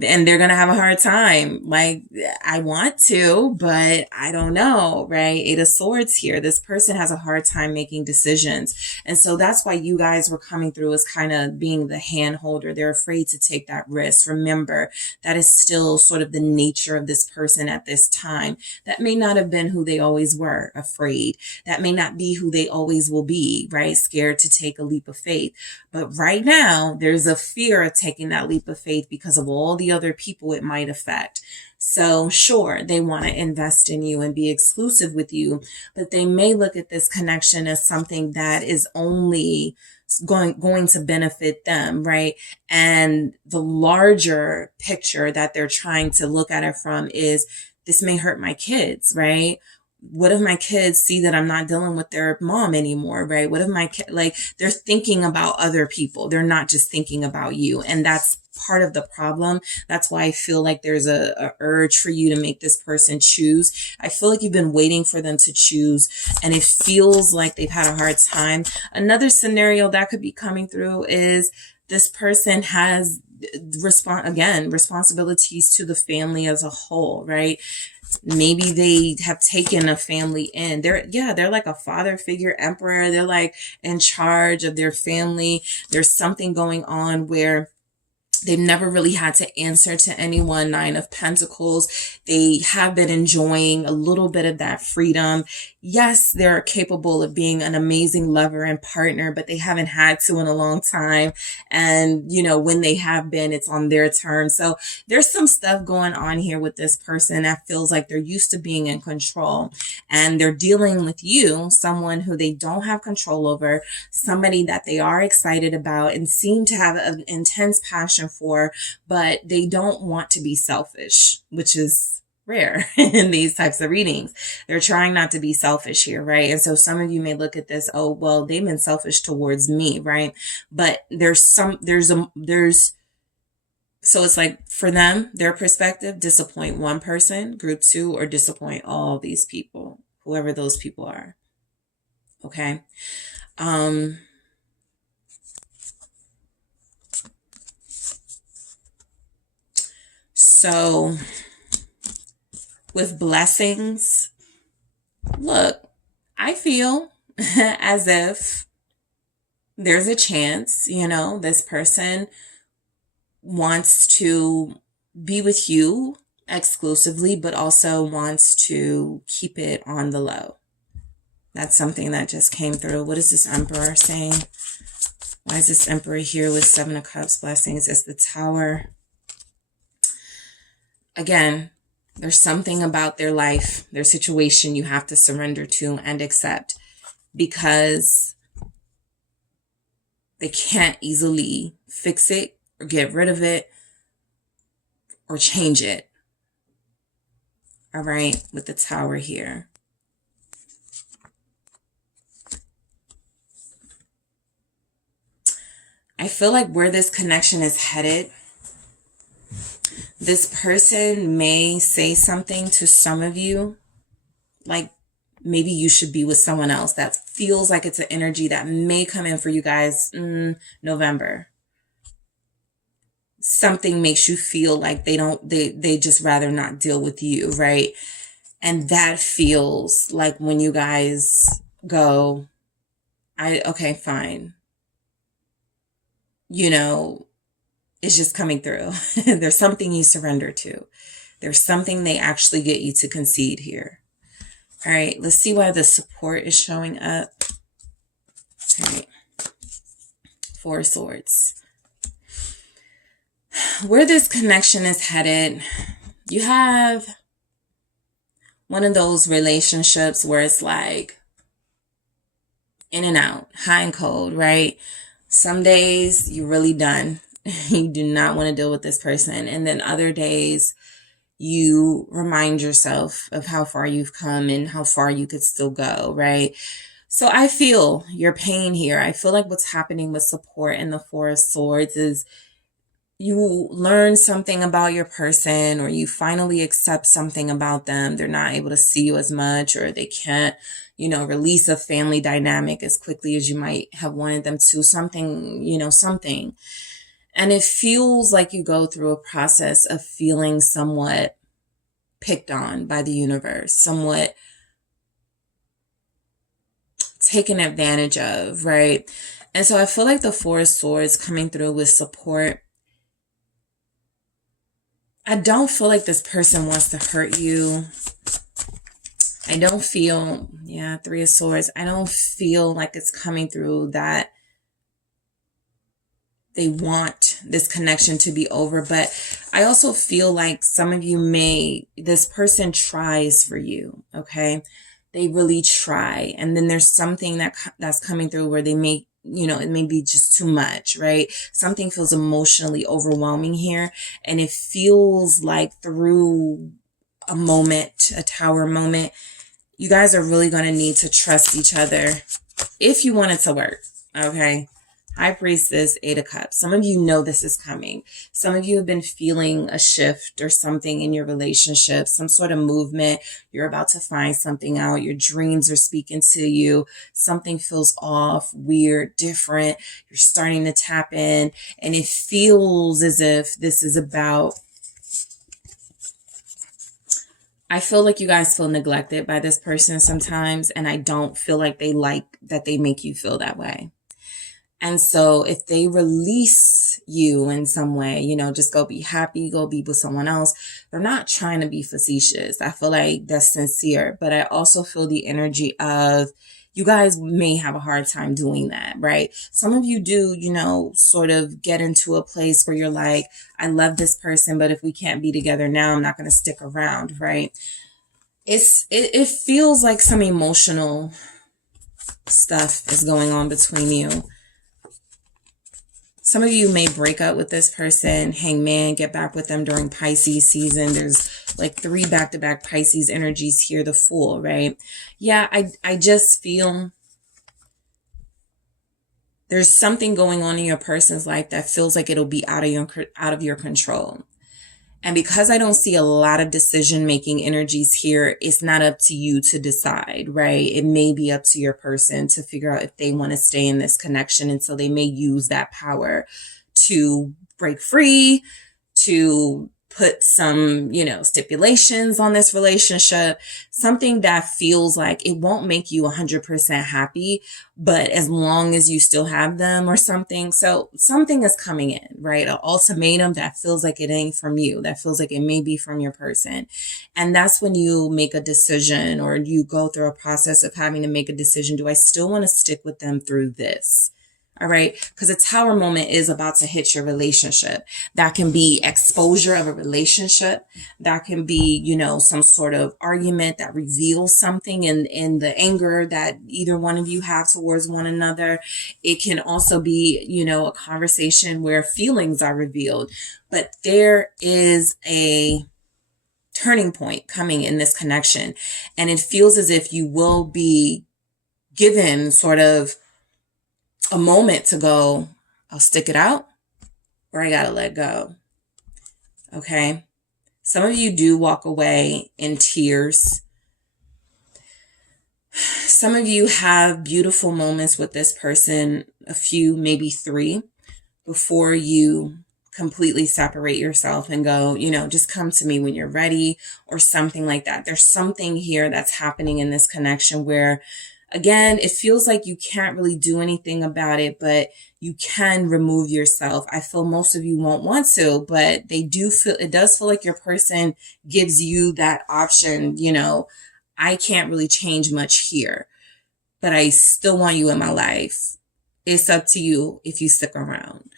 And they're going to have a hard time. I want to, but I don't know, right? Eight of Swords here. This person has a hard time making decisions. And so that's why you guys were coming through as kind of being the hand holder. They're afraid to take that risk. Remember, that is still sort of the nature of this person at this time. That may not have been who they always were, afraid. That may not be who they always will be, right? Scared to take a leap of faith. But right now, there's a fear of taking that leap of faith because of all the other people it might affect. So sure, they want to invest in you and be exclusive with you, but they may look at this connection as something that is only going to benefit them, right? And the larger picture that they're trying to look at it from is, this may hurt my kids, right? what if my kids see that I'm not dealing with their mom anymore, right? What if my like, they're thinking about other people. They're not just thinking about you. And that's part of the problem. That's why I feel like there's a urge for you to make this person choose. I feel like you've been waiting for them to choose, and it feels like they've had a hard time. Another scenario that could be coming through is this person has responsibilities to the family as a whole, right? Maybe they have taken a family in. They're like a father figure, emperor. They're like in charge of their family. There's something going on where they've never really had to answer to anyone. 9 of Pentacles. They have been enjoying a little bit of that freedom. Yes, they're capable of being an amazing lover and partner, but they haven't had to in a long time. And, you know, when they have been, it's on their terms. So there's some stuff going on here with this person that feels like they're used to being in control, and they're dealing with you, someone who they don't have control over, somebody that they are excited about and seem to have an intense passion for, but they don't want to be selfish, which is rare in these types of readings. They're trying not to be selfish here, right? And so some of you may look at this, oh, well, they've been selfish towards me, right? But so it's like, for them, their perspective, disappoint one person, group 2, or disappoint all these people, whoever those people are. Okay. So with blessings, look, I feel as if there's a chance, you know, this person wants to be with you exclusively, but also wants to keep it on the low. That's something that just came through. What is this Emperor saying? Why is this Emperor here with 7 of Cups blessings? It's the Tower. Again, there's something about their life, their situation you have to surrender to and accept, because they can't easily fix it or get rid of it or change it. All right, with the Tower here. I feel like where this connection is headed, this person may say something to some of you, like maybe you should be with someone else. That feels like it's an energy that may come in for you guys November. Something makes you feel like they just rather not deal with you, right? And that feels like when you guys go, okay, fine. You know, it's just coming through. There's something you surrender to. There's something they actually get you to concede here. All right, let's see why the support is showing up. All right, 4 of Swords. Where this connection is headed, you have one of those relationships where it's like in and out, hot and cold, right? Some days you're really done. You do not want to deal with this person. And then other days you remind yourself of how far you've come and how far you could still go, right? So I feel your pain here. I feel like what's happening with support in the 4 of Swords is you learn something about your person, or you finally accept something about them. They're not able to see you as much, or they can't, you know, release a family dynamic as quickly as you might have wanted them to. Something. And it feels like you go through a process of feeling somewhat picked on by the universe, somewhat taken advantage of, right? And so I feel like the 4 of Swords coming through with support. I don't feel like this person wants to hurt you. I don't feel, 3 of Swords. I don't feel like it's coming through that they want this connection to be over. But I also feel like some of you this person tries for you, okay? They really try. And then there's something that's coming through where they may, it may be just too much, right? Something feels emotionally overwhelming here. And it feels like through a moment, a Tower moment, you guys are really going to need to trust each other if you want it to work, okay? High Priestess, Eight of Cups. Some of you know this is coming. Some of you have been feeling a shift or something in your relationship, some sort of movement. You're about to find something out. Your dreams are speaking to you. Something feels off, weird, different. You're starting to tap in, and it feels as if this is about... I feel like you guys feel neglected by this person sometimes, and I don't feel like they like that they make you feel that way. And so if they release you in some way, you know, just go be happy, go be with someone else. They're not trying to be facetious. I feel like that's sincere, but I also feel the energy of you guys may have a hard time doing that, right? Some of you do, you know, sort of get into a place where you're like, I love this person, but if we can't be together now, I'm not going to stick around, right? It feels like some emotional stuff is going on between you. Some of you may break up with this person, Hangman, get back with them during Pisces season. There's like 3 back-to-back Pisces energies here, the Fool, right? Yeah, I just feel there's something going on in your person's life that feels like it'll be out of your control. And because I don't see a lot of decision-making energies here, it's not up to you to decide, right? It may be up to your person to figure out if they want to stay in this connection. And so they may use that power to break free, to put some, you know, stipulations on this relationship, something that feels like it won't make you 100% happy, but as long as you still have them or something. So something is coming in, right? An ultimatum that feels like it ain't from you, that feels like it may be from your person. And that's when you make a decision, or you go through a process of having to make a decision. Do I still want to stick with them through this? All right. Because a Tower moment is about to hit your relationship. That can be exposure of a relationship. That can be, you know, some sort of argument that reveals something in the anger that either one of you have towards one another. It can also be, you know, a conversation where feelings are revealed. But there is a turning point coming in this connection. And it feels as if you will be given sort of a moment to go, I'll stick it out, or I gotta let go. Okay. Some of you do walk away in tears. Some of you have beautiful moments with this person, a few, maybe 3, before you completely separate yourself and go, you know, just come to me when you're ready, or something like that. There's something here that's happening in this connection where, again, it feels like you can't really do anything about it, but you can remove yourself. I feel most of you won't want to, but it does feel like your person gives you that option. You know, I can't really change much here, but I still want you in my life. It's up to you if you stick around.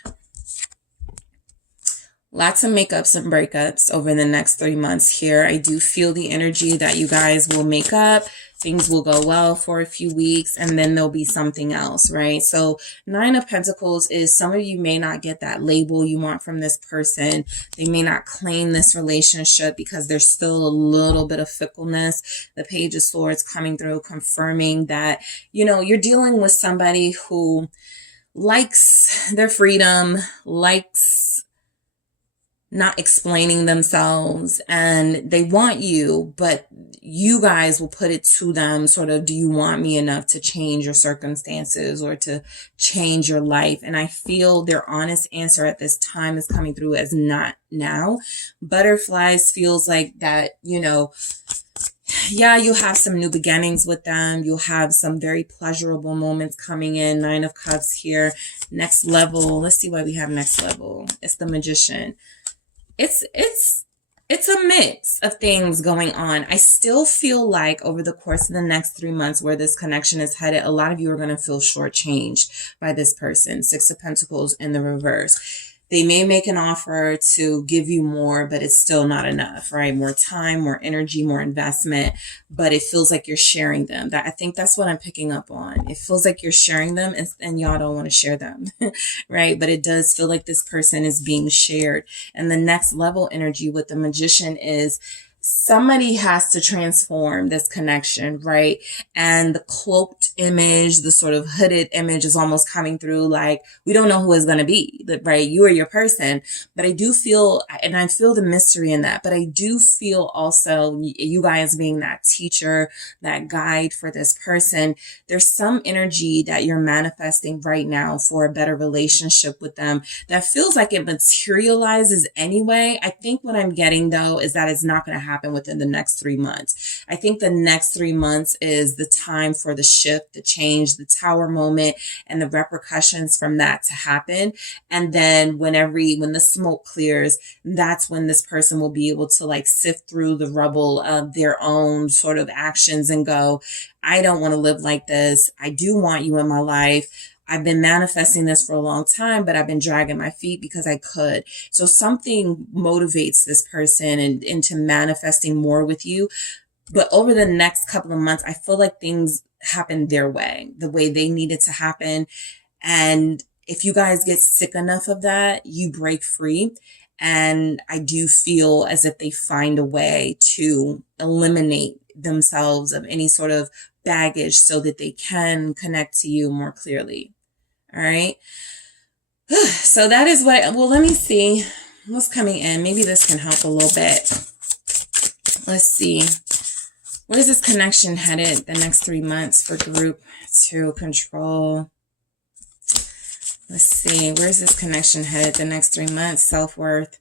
Lots of makeups and breakups over the next 3 months here. I do feel the energy that you guys will make up. Things will go well for a few weeks, and then there'll be something else, right? So 9 of Pentacles is some of you may not get that label you want from this person. They may not claim this relationship because there's still a little bit of fickleness. The Page of Swords coming through, confirming that, you know, you're dealing with somebody who likes their freedom, likes not explaining themselves, and they want you, but you guys will put it to them sort of, do you want me enough to change your circumstances or to change your life? And I feel their honest answer at this time is coming through as not now. Butterflies feels like that, you know, yeah, you have some new beginnings with them. You'll have some very pleasurable moments coming in. 9 of Cups here. Next level. Let's see why we have next level. It's the Magician. It's a mix of things going on. I still feel like over the course of the next 3 months where this connection is headed, a lot of you are going to feel shortchanged by this person. 6 of Pentacles in the reverse. They may make an offer to give you more, but it's still not enough, right? More time, more energy, more investment, but it feels like you're sharing them. I think that's what I'm picking up on. It feels like you're sharing them and y'all don't want to share them, right? But it does feel like this person is being shared. And the next level energy with the Magician is somebody has to transform this connection, right? And the cloaked image, the sort of hooded image is almost coming through like, we don't know who it's going to be, right? You are your person. But I do feel, and I feel the mystery in that, but I do feel also you guys being that teacher, that guide for this person. There's some energy that you're manifesting right now for a better relationship with them that feels like it materializes anyway. I think what I'm getting though is that it's not going to happen within the next 3 months. I think the next 3 months is the time for the shift, the change, the tower moment, and the repercussions from that to happen. And then when the smoke clears, that's when this person will be able to like sift through the rubble of their own sort of actions and go, I don't want to live like this. I do want you in my life. I've been manifesting this for a long time, but I've been dragging my feet because I could. So something motivates this person into manifesting more with you. But over the next couple of months, I feel like things happen their way, the way they need it to happen. And if you guys get sick enough of that, you break free. And I do feel as if they find a way to eliminate themselves of any sort of baggage so that they can connect to you more clearly. All right. So that is well, let me see what's coming in. Maybe this can help a little bit. Let's see. Where is this connection headed the next 3 months for group 2 control? Let's see. Where's this connection headed the next 3 months? Self-worth.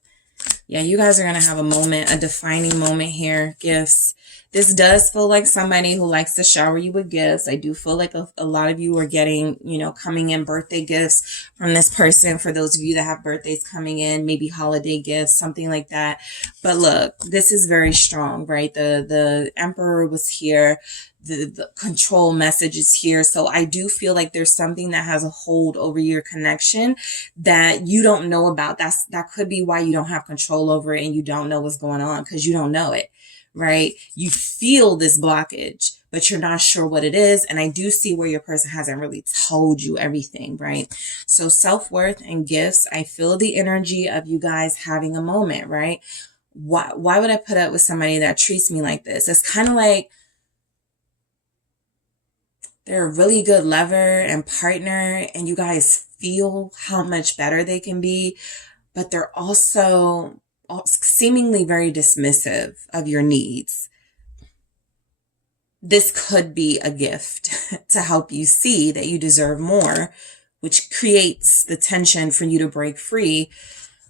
Yeah, you guys are going to have a moment, a defining moment here. Gifts. This does feel like somebody who likes to shower you with gifts. I do feel like a lot of you are getting, coming in birthday gifts from this person. For those of you that have birthdays coming in, maybe holiday gifts, something like that. But look, this is very strong, right? The Emperor was here. The control message is here. So I do feel like there's something that has a hold over your connection that you don't know about. That could be why you don't have control over it and you don't know what's going on, because you don't know it, right? You feel this blockage, but you're not sure what it is. And I do see where your person hasn't really told you everything, right? So self-worth and gifts, I feel the energy of you guys having a moment, right? Why would I put up with somebody that treats me like this? It's kind of like they're a really good lover and partner, and you guys feel how much better they can be, but they're also seemingly very dismissive of your needs. This could be a gift to help you see that you deserve more, which creates the tension for you to break free,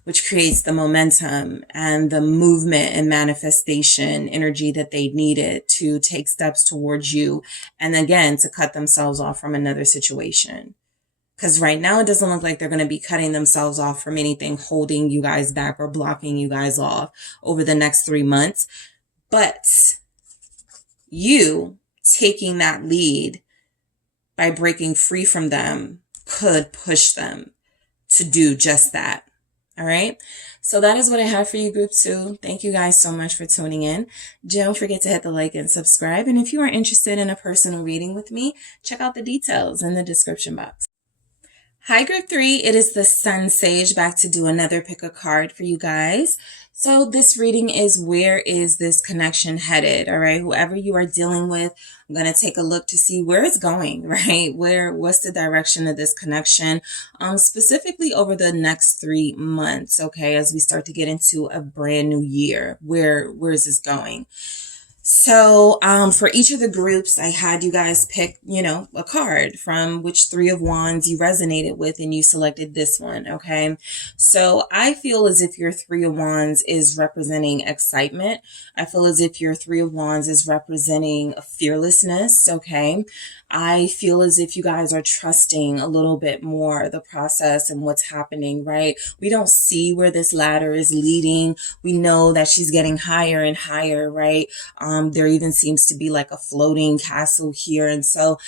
which creates the momentum and the movement and manifestation energy that they needed to take steps towards you. And again, to cut themselves off from another situation. Because right now it doesn't look like they're going to be cutting themselves off from anything holding you guys back or blocking you guys off over the next 3 months. But you taking that lead by breaking free from them could push them to do just that. All right. So that is what I have for you, group 2. Thank you guys so much for tuning in. Don't forget to hit the like and subscribe. And if you are interested in a personal reading with me, check out the details in the description box. Hi, group 3. It is the SunSage back to do another pick a card for you guys. So this reading is, where is this connection headed? All right. Whoever you are dealing with, I'm going to take a look to see where it's going, right? What's the direction of this connection? Specifically over the next 3 months. Okay. As we start to get into a brand new year, where is this going? So, for each of the groups, I had you guys pick, a card from which 3 of Wands you resonated with, and you selected this one. Okay. So I feel as if your 3 of Wands is representing excitement. I feel as if your 3 of Wands is representing fearlessness. Okay. I feel as if you guys are trusting a little bit more the process and what's happening, right? We don't see where this ladder is leading. We know that she's getting higher and higher, right? There even seems to be like a floating castle here. And so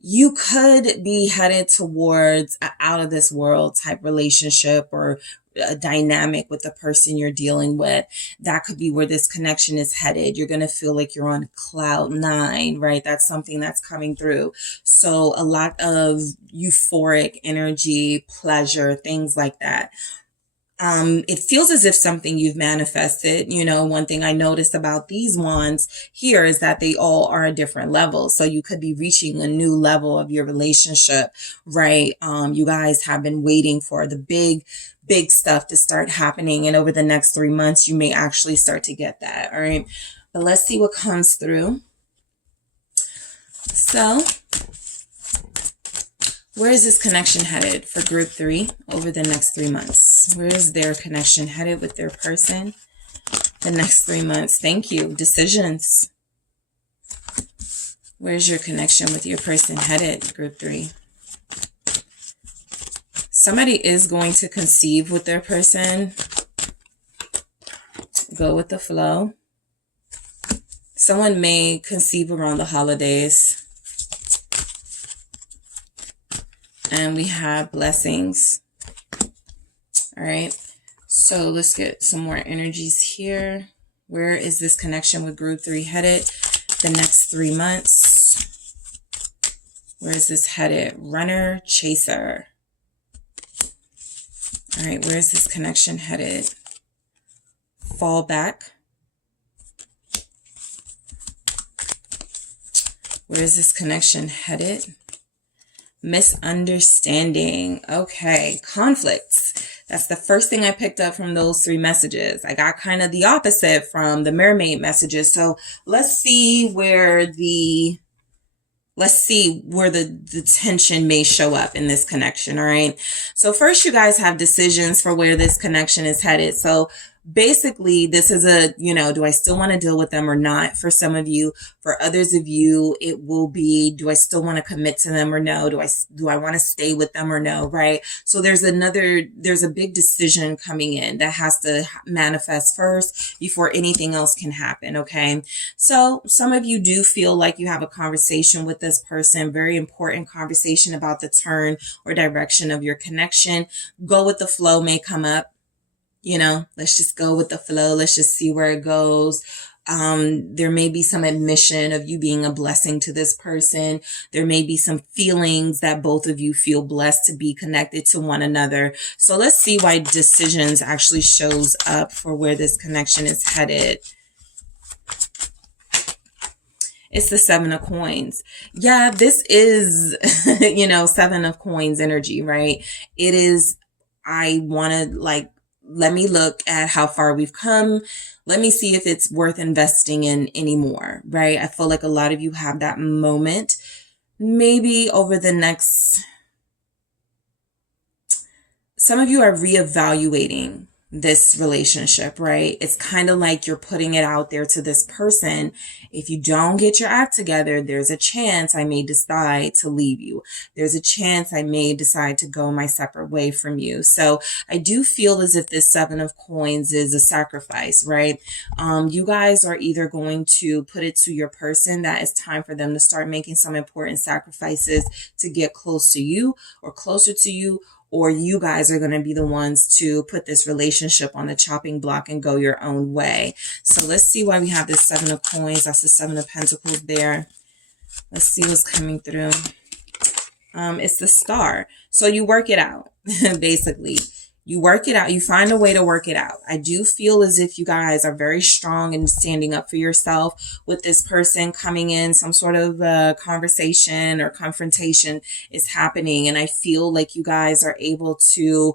you could be headed towards an out of this world type relationship or a dynamic with the person you're dealing with. That could be where this connection is headed. You're going to feel like you're on cloud 9, right? That's something that's coming through. So a lot of euphoric energy, pleasure, things like that. it feels as if something you've manifested. You know, one thing I noticed about these wands here is that they all are a different level. So you could be reaching a new level of your relationship, right? You guys have been waiting for the big stuff to start happening. And over the next 3 months, you may actually start to get that. All right. But let's see what comes through. So where is this connection headed for group 3 over the next 3 months? Where is their connection headed with their person the next 3 months? Thank you. Decisions. Where's your connection with your person headed, group 3? Somebody is going to conceive with their person. Go with the flow. Someone may conceive around the holidays. And we have blessings. All right. So let's get some more energies here. Where is this connection with group 3 headed the next 3 months? Where is this headed? Runner, chaser. All right. Where is this connection headed? Fall back. Where is this connection headed? Misunderstanding. Okay. Conflicts. That's the first thing I picked up from those 3 messages. I got kind of the opposite from the mermaid messages. So let's see where the tension may show up in this connection. All right. So first, you guys have decisions for where this connection is headed. So basically, this is do I still want to deal with them or not? For some of you, for others of you, it will be, do I still want to commit to them or no? Do I want to stay with them or no? Right. So there's a big decision coming in that has to manifest first before anything else can happen. Okay. So some of you do feel like you have a conversation with this person, very important conversation about the turn or direction of your connection. Go with the flow may come up. Let's just go with the flow. Let's just see where it goes. There may be some admission of you being a blessing to this person. There may be some feelings that both of you feel blessed to be connected to one another. So let's see why decisions actually shows up for where this connection is headed. It's the 7 of coins. Yeah, this is, 7 of coins energy, right? It is, I want to let me look at how far we've come. Let me see if it's worth investing in anymore, right? I feel like a lot of you have that moment. Maybe over the next, some of you are reevaluating this relationship, right? It's kind of like you're putting it out there to this person. If you don't get your act together, there's a chance I may decide to leave you. There's a chance I may decide to go my separate way from you. So I do feel as if this 7 of coins is a sacrifice, right? You guys are either going to put it to your person that it's time for them to start making some important sacrifices to get close to you or closer to you, or you guys are going to be the ones to put this relationship on the chopping block and go your own way. So let's see why we have this 7 of coins. That's the 7 of pentacles there. Let's see what's coming through. It's the star. So you work it out, basically. You work it out. You find a way to work it out. I do feel as if you guys are very strong in standing up for yourself with this person coming in. Some sort of conversation or confrontation is happening. And I feel like you guys are able to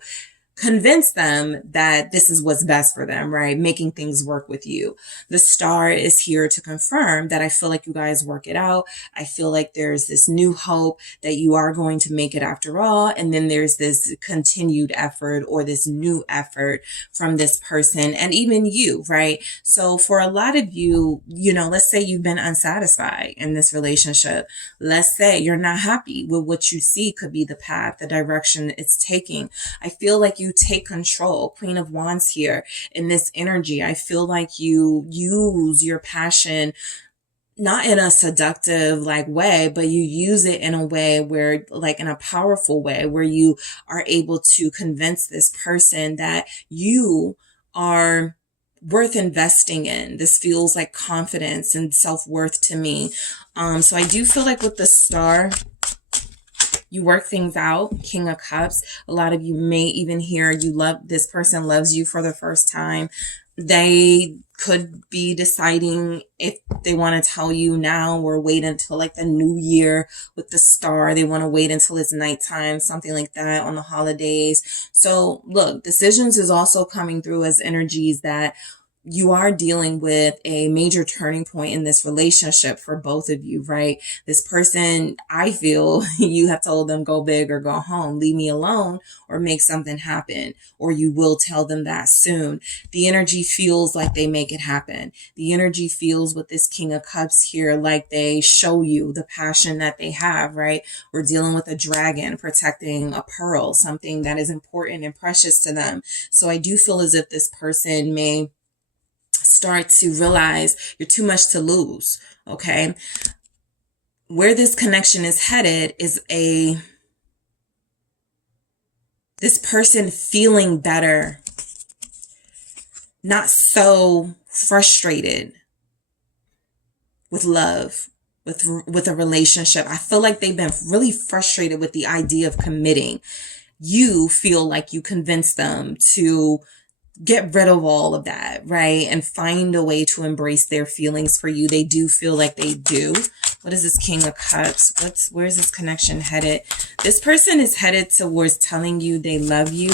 convince them that this is what's best for them, right? Making things work with you. The star is here to confirm that I feel like you guys work it out. I feel like there's this new hope that you are going to make it after all. And then there's this continued effort or this new effort from this person and even you, right? So for a lot of you, let's say you've been unsatisfied in this relationship. Let's say you're not happy with what you see could be the path, the direction it's taking. I feel like you take control. Queen of Wands here in this energy. I feel like you use your passion not in a seductive way, but you use it in a way where in a powerful way where you are able to convince this person that you are worth investing in. This feels like confidence and self-worth to me. So I do feel like with the star, You work things out, King of Cups. A lot of you may even hear this person loves you for the first time. They could be deciding if they want to tell you now or wait until like the new year with the star. They want to wait until it's nighttime, something like that on the holidays. So look, decisions is also coming through as energies that you are dealing with a major turning point in this relationship for both of you, right? This person, I feel you have told them go big or go home, leave me alone or make something happen, or you will tell them that soon. The energy feels like they make it happen. The energy feels with this King of Cups here like they show you the passion that they have, right? We're dealing with a dragon protecting a pearl, something that is important and precious to them. So I do feel as if this person may start to realize you're too much to lose, okay? Where this connection is headed is this person feeling better, not so frustrated with love, with a relationship. I feel like they've been really frustrated with the idea of committing. You feel like you convinced them to get rid of all of that, right? And find a way to embrace their feelings for you. They do feel like they do. What is this King of Cups? Where's this connection headed? This person is headed towards telling you they love you.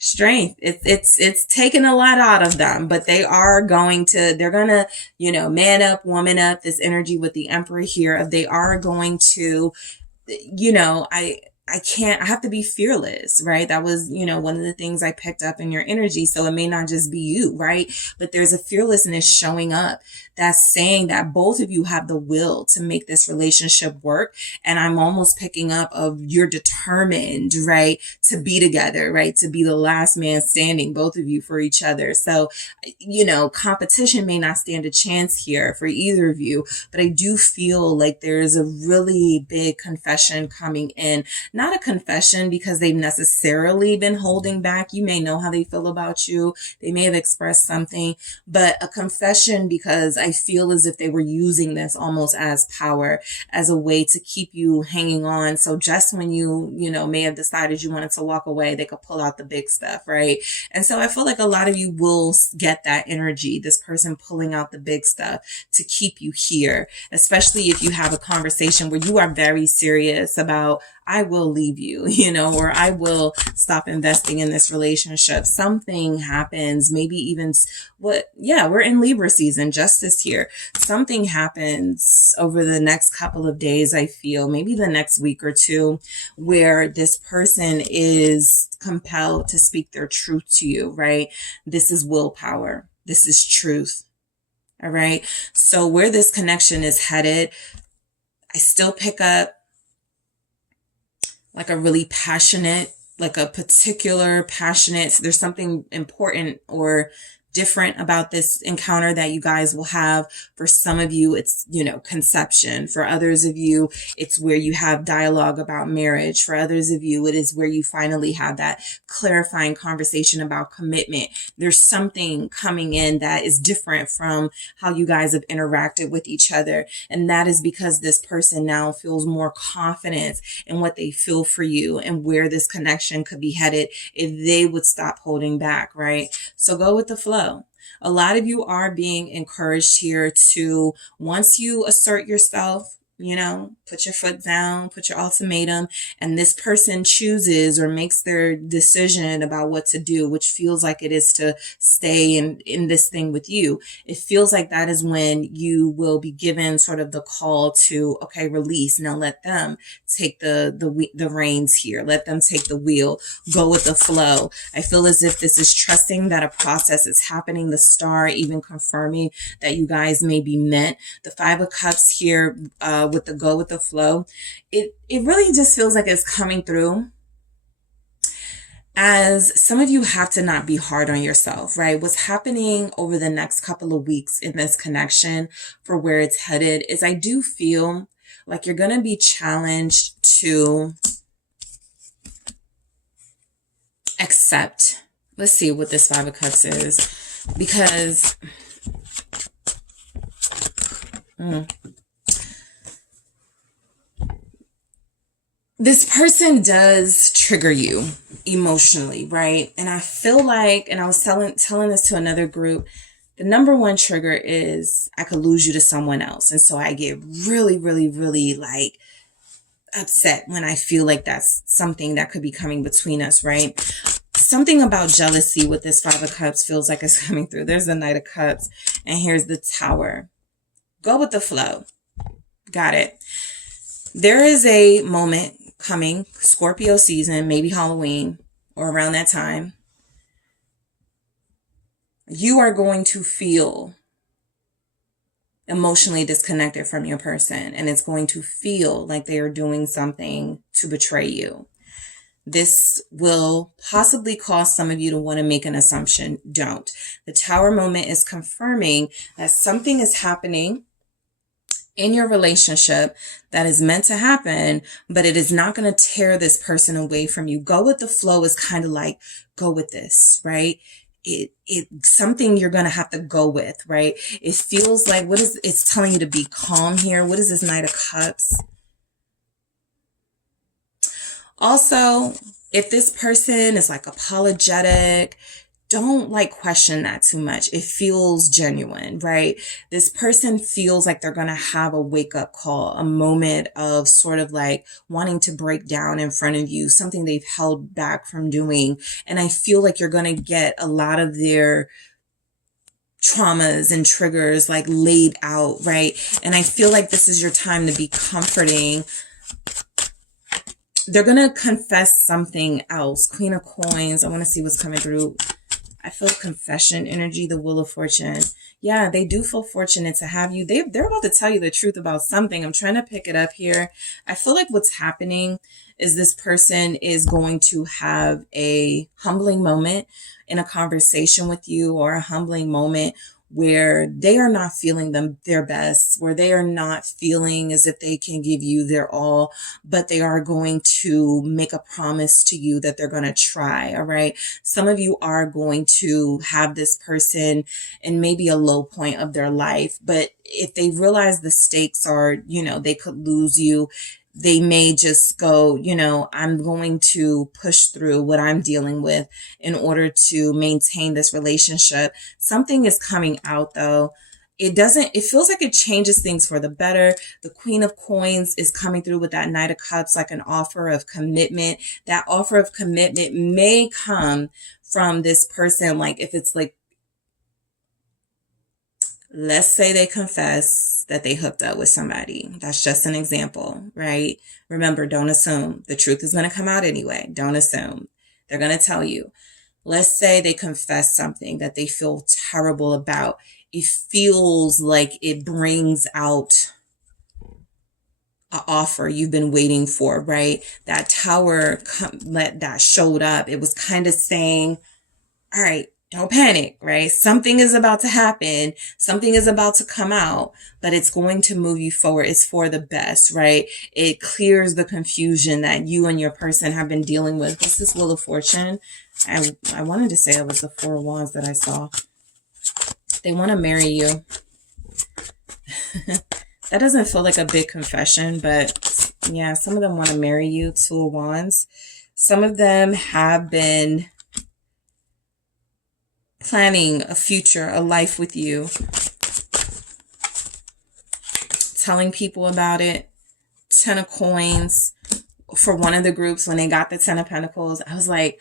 Strength. It's taken a lot out of them, but they're gonna, man up, woman up, this energy with the Emperor here. They are going to, I have to be fearless, right? That was, one of the things I picked up in your energy. So it may not just be you, right? But there's a fearlessness showing up that's saying that both of you have the will to make this relationship work. And I'm almost picking up of you're determined, right? To be together, right? To be the last man standing, both of you for each other. So, competition may not stand a chance here for either of you, but I do feel like there's a really big confession coming in. Not a confession because they've necessarily been holding back. You may know how they feel about you. They may have expressed something, but a confession because I feel as if they were using this almost as power, as a way to keep you hanging on. So just when you may have decided you wanted to walk away, they could pull out the big stuff, right? And so I feel like a lot of you will get that energy, this person pulling out the big stuff to keep you here, especially if you have a conversation where you are very serious about, I will leave you, or I will stop investing in this relationship. Something happens, maybe even we're in Libra season, justice here. Something happens over the next couple of days, I feel, maybe the next week or two, where this person is compelled to speak their truth to you, right? This is willpower. This is truth. All right. So where this connection is headed, I still pick up like a really passionate, like a particular passionate, so there's something important or different about this encounter that you guys will have. For some of you, it's, conception. For others of you, it's where you have dialogue about marriage. For others of you, it is where you finally have that clarifying conversation about commitment. There's something coming in that is different from how you guys have interacted with each other. And that is because this person now feels more confidence in what they feel for you and where this connection could be headed if they would stop holding back, right? So go with the flow. A lot of you are being encouraged here to, once you assert yourself, put your foot down, put your ultimatum, and this person chooses or makes their decision about what to do, which feels like it is to stay in this thing with you. It feels like that is when you will be given sort of the call to, okay, release. Now let them take the reins here. Let them take the wheel. Go with the flow. I feel as if this is trusting that a process is happening. The star even confirming that you guys may be meant. The Five of Cups here, with the go with the flow, it really just feels like it's coming through as some of you have to not be hard on yourself, right? What's happening over the next couple of weeks in this connection for where it's headed is I do feel like you're going to be challenged to accept. Let's see what this Five of Cups is, because this person does trigger you emotionally, right? And I feel like, and I was telling this to another group, the number one trigger is I could lose you to someone else. And so I get really, really, really like upset when I feel like that's something that could be coming between us, right? Something about jealousy with this Five of Cups feels like it's coming through. There's the Knight of Cups, and here's the Tower. Go with the flow. Got it. There is a moment coming, Scorpio season, maybe Halloween or around that time. You are going to feel emotionally disconnected from your person, and it's going to feel like they are doing something to betray you. This will possibly cause some of you to want to make an assumption. Don't. The Tower moment is confirming that something is happening in your relationship that is meant to happen, but it is not going to tear this person away from you. Go with the flow is kind of like, go with this, right? It's something you're going to have to go with, right? It feels like, it's telling you to be calm here. What is this Knight of Cups? Also, if this person is like apologetic, don't like question that too much. It feels genuine, right? This person feels like they're going to have a wake up call, a moment of sort of like wanting to break down in front of you, something they've held back from doing. And I feel like you're going to get a lot of their traumas and triggers like laid out, right? And I feel like this is your time to be comforting. They're going to confess something else. Queen of Coins. I want to see what's coming through. I feel confession energy, the Wheel of Fortune. Yeah, they do feel fortunate to have you. They're about to tell you the truth about something. I'm trying to pick it up here. I feel like what's happening is this person is going to have a humbling moment in a conversation with you, or a humbling moment where they are not feeling their best, where they are not feeling as if they can give you their all, but they are going to make a promise to you that they're going to try. All right. Some of you are going to have this person in maybe a low point of their life, but if they realize the stakes are, they could lose you, they may just go, I'm going to push through what I'm dealing with in order to maintain this relationship. Something is coming out though. It feels like it changes things for the better. The Queen of Coins is coming through with that Knight of Cups, like an offer of commitment. That offer of commitment may come from this person. Like if it's like, let's say they confess that they hooked up with somebody. That's just an example, right? Remember, don't assume. The truth is going to come out anyway. Don't assume. They're going to tell you. Let's say they confess something that they feel terrible about. It feels like it brings out an offer you've been waiting for, right? That Tower that showed up. It was kind of saying, all right, don't panic, right? Something is about to happen. Something is about to come out, but it's going to move you forward. It's for the best, right? It clears the confusion that you and your person have been dealing with. This is Wheel of Fortune. I wanted to say it was the Four of Wands that I saw. They want to marry you. That doesn't feel like a big confession, but yeah, some of them want to marry you. Two of Wands. Some of them have been planning a future, a life with you, telling people about it. Ten of Coins. For one of the groups, when they got the Ten of Pentacles, I was like,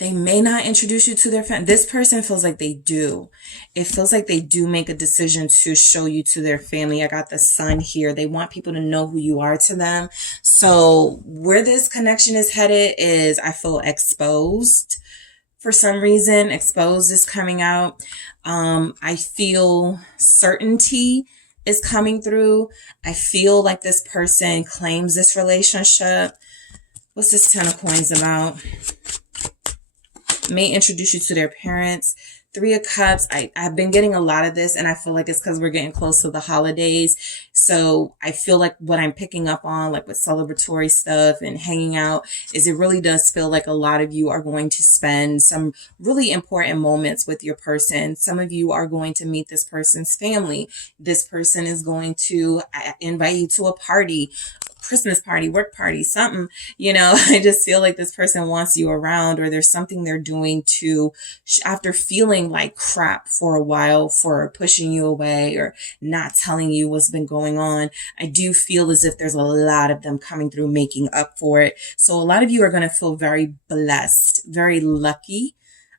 they may not introduce you to their family. This person feels like they do. It feels like they do make a decision to show you to their family. I got the Sun here. They want people to know who you are to them. So where this connection is headed is, I feel exposed. For some reason, exposed is coming out. I feel certainty is coming through. I feel like this person claims this relationship. What's this Ten of Coins about? May introduce you to their parents. Three of Cups. I've been getting a lot of this, and I feel like it's because we're getting close to the holidays. So I feel like what I'm picking up on, like with celebratory stuff and hanging out, is it really does feel like a lot of you are going to spend some really important moments with your person. Some of you are going to meet this person's family. This person is going to invite you to a party. Christmas party, work party, something, you know. I just feel like this person wants you around, or there's something they're doing to, after feeling like crap for a while, for pushing you away or not telling you what's been going on. I do feel as if there's a lot of them coming through, making up for it. So a lot of you are going to feel very blessed, very lucky.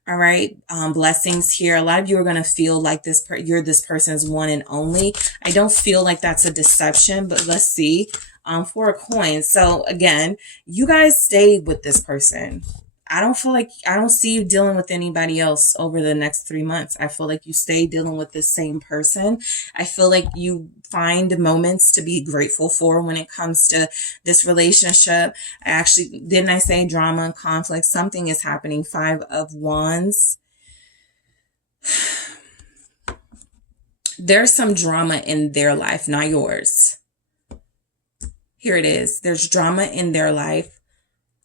All right. Blessings here. A lot of you are going to feel like you're this person's one and only. I don't feel like that's a deception, but let's see. Four of coins. So again, you guys stay with this person. I don't see you dealing with anybody else over the next 3 months. I feel like you stay dealing with the same person. I feel like you find moments to be grateful for when it comes to this relationship. Didn't I say drama and conflict? Something is happening. 5 of Wands. There's some drama in their life, not yours. Here it is. There's drama in their life.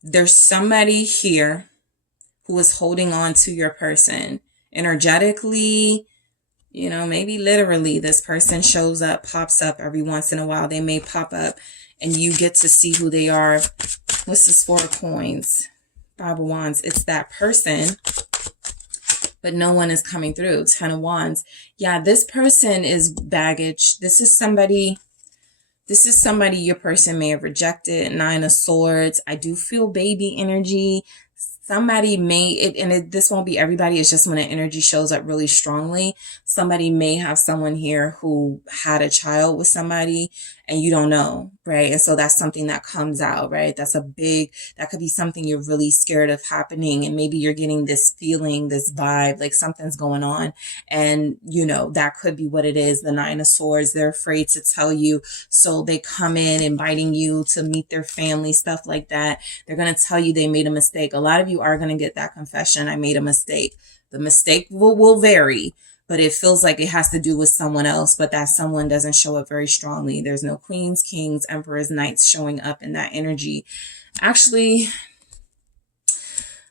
There's somebody here who is holding on to your person energetically, you know, maybe literally. This person shows up, pops up every once in a while. They may pop up and you get to see who they are. What's this 4 of coins? 5 of wands. It's that person, but no one is coming through. 10 of wands. Yeah, this person is baggage. This is somebody your person may have rejected. 9 of swords. I do feel baby energy. Somebody this won't be everybody. It's just when an energy shows up really strongly. Somebody may have someone here who had a child with somebody and you don't know, right? And so that's something that comes out, right? That could be something you're really scared of happening. And maybe you're getting this feeling, this vibe, like something's going on. And, you know, that could be what it is. The 9 of swords, they're afraid to tell you. So they come in inviting you to meet their family, stuff like that. They're going to tell you they made a mistake. A lot of you are going to get that confession. I made a mistake. The mistake will vary, but it feels like it has to do with someone else, but that someone doesn't show up very strongly. There's no queens, kings, emperors, knights showing up in that energy. Actually,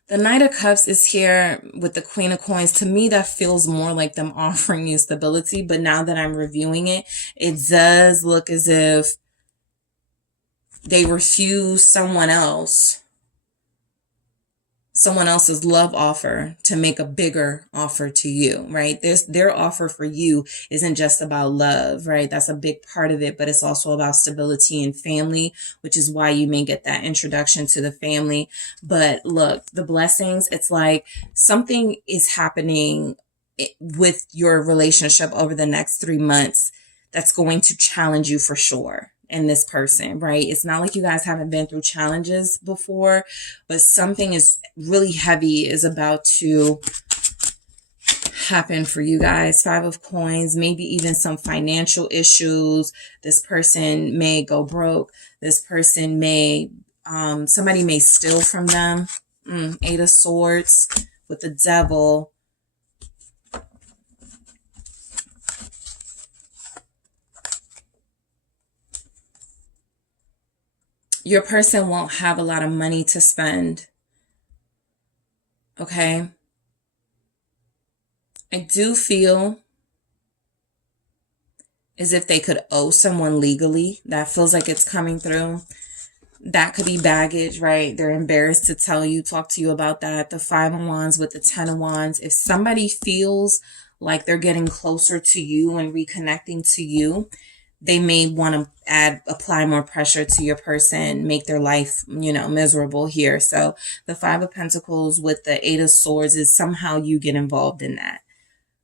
the Knight of Cups is here with the Queen of Coins. To me, that feels more like them offering you stability, but now that I'm reviewing it, it does look as if they refuse someone else's love offer to make a bigger offer to you, right? Their offer for you isn't just about love, right? That's a big part of it, but it's also about stability and family, which is why you may get that introduction to the family. But look, the blessings, it's like something is happening with your relationship over the next 3 months that's going to challenge you for sure. And this person, right? It's not like you guys haven't been through challenges before, but something is really heavy is about to happen for you guys. 5 of coins, maybe even some financial issues. This person may go broke. This person may, somebody may steal from them. 8 of swords with the devil. Your person won't have a lot of money to spend. Okay. I do feel as if they could owe someone legally. That feels like it's coming through. That could be baggage, right? They're embarrassed to talk to you about that. The 5 of wands with the 10 of wands. If somebody feels like they're getting closer to you and reconnecting to you, they may want to apply more pressure to your person, make their life, miserable here. So the 5 of Pentacles with the 8 of Swords is somehow you get involved in that.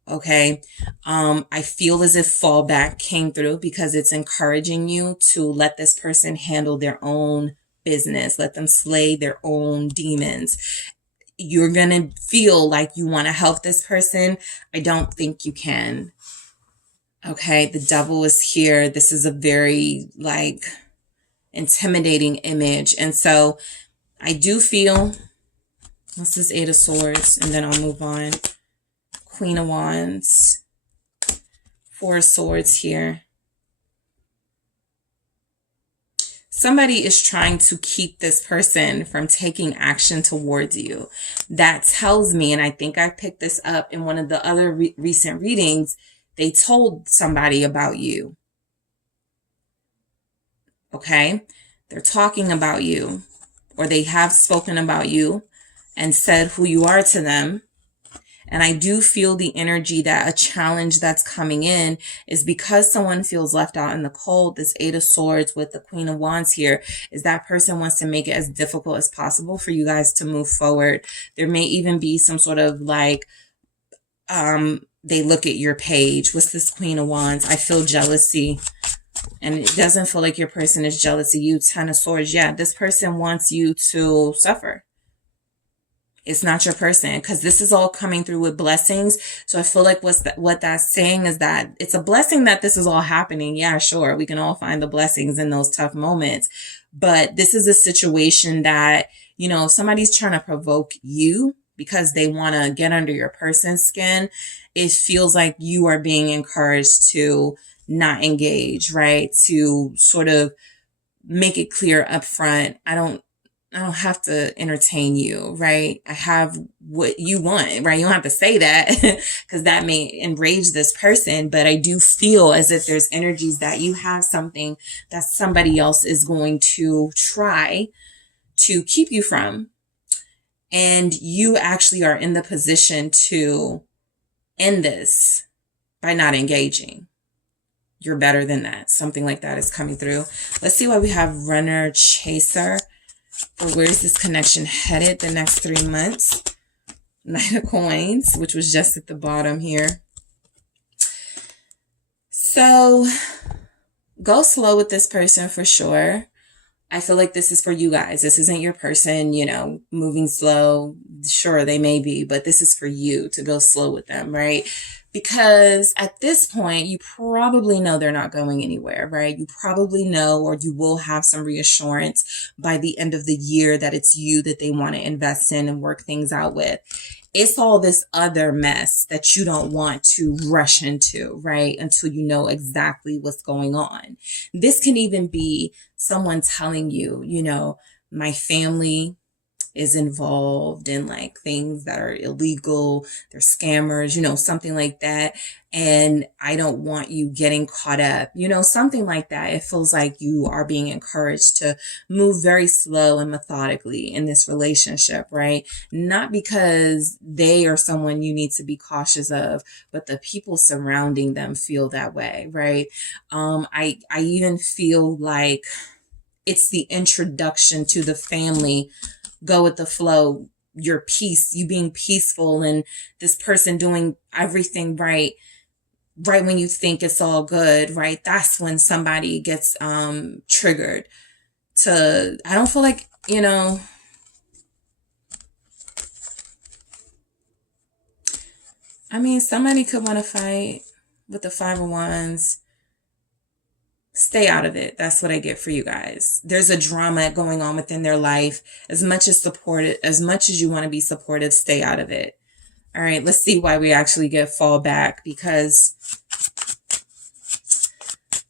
Okay. I feel as if fallback came through because it's encouraging you to let this person handle their own business. Let them slay their own demons. You're going to feel like you want to help this person. I don't think you can. Okay, the devil is here. This is a very intimidating image. And so I do feel, what's this 8 of swords? And then I'll move on. Queen of wands, 4 of swords here. Somebody is trying to keep this person from taking action towards you. That tells me, and I think I picked this up in one of the other recent readings, they told somebody about you. Okay. They're talking about you, or they have spoken about you and said who you are to them. And I do feel the energy that a challenge that's coming in is because someone feels left out in the cold. This Eight of Swords with the Queen of Wands here is that person wants to make it as difficult as possible for you guys to move forward. There may even be some sort of like, they look at your page. What's this Queen of Wands? I feel jealousy. And it doesn't feel like your person is jealous of you. Ten of Swords. Yeah, this person wants you to suffer. It's not your person, because this is all coming through with blessings. So I feel like what that's saying is that it's a blessing that this is all happening. Yeah, sure. We can all find the blessings in those tough moments. But this is a situation that, you know, somebody's trying to provoke you because they want to get under your person's skin. It feels like you are being encouraged to not engage, right? To sort of make it clear up front. I don't have to entertain you, right? I have what you want, right? You don't have to say that because that may enrage this person, but I do feel as if there's energies that you have something that somebody else is going to try to keep you from. And you actually are in the position to end this by not engaging. You're better than that. Something like that is coming through. Let's see why we have Runner, Chaser. For where's this connection headed the next 3 months? Knight of Coins, which was just at the bottom here. So go slow with this person for sure. I feel like this is for you guys. This isn't your person, you know, moving slow. Sure, they may be, but this is for you to go slow with them, right? Because at this point, you probably know they're not going anywhere, right? You probably know, or you will have some reassurance by the end of the year that it's you that they want to invest in and work things out with. It's all this other mess that you don't want to rush into, right? Until you know exactly what's going on. This can even be someone telling you, you know, my family is involved in like things that are illegal, they're scammers, you know, something like that. And I don't want you getting caught up, you know, something like that. It feels like you are being encouraged to move very slow and methodically in this relationship, right? Not because they are someone you need to be cautious of, but the people surrounding them feel that way, right? I even feel like it's the introduction to the family. Go with the flow, your peace, you being peaceful, and this person doing everything right when you think it's all good, right? That's when somebody gets triggered to, I don't feel like, you know, I mean, somebody could want to fight with the Five of Wands. Stay out of it. That's what I get for you guys. There's a drama going on within their life. As much as you want to be supportive, stay out of it. All right, let's see why we actually get fall back, because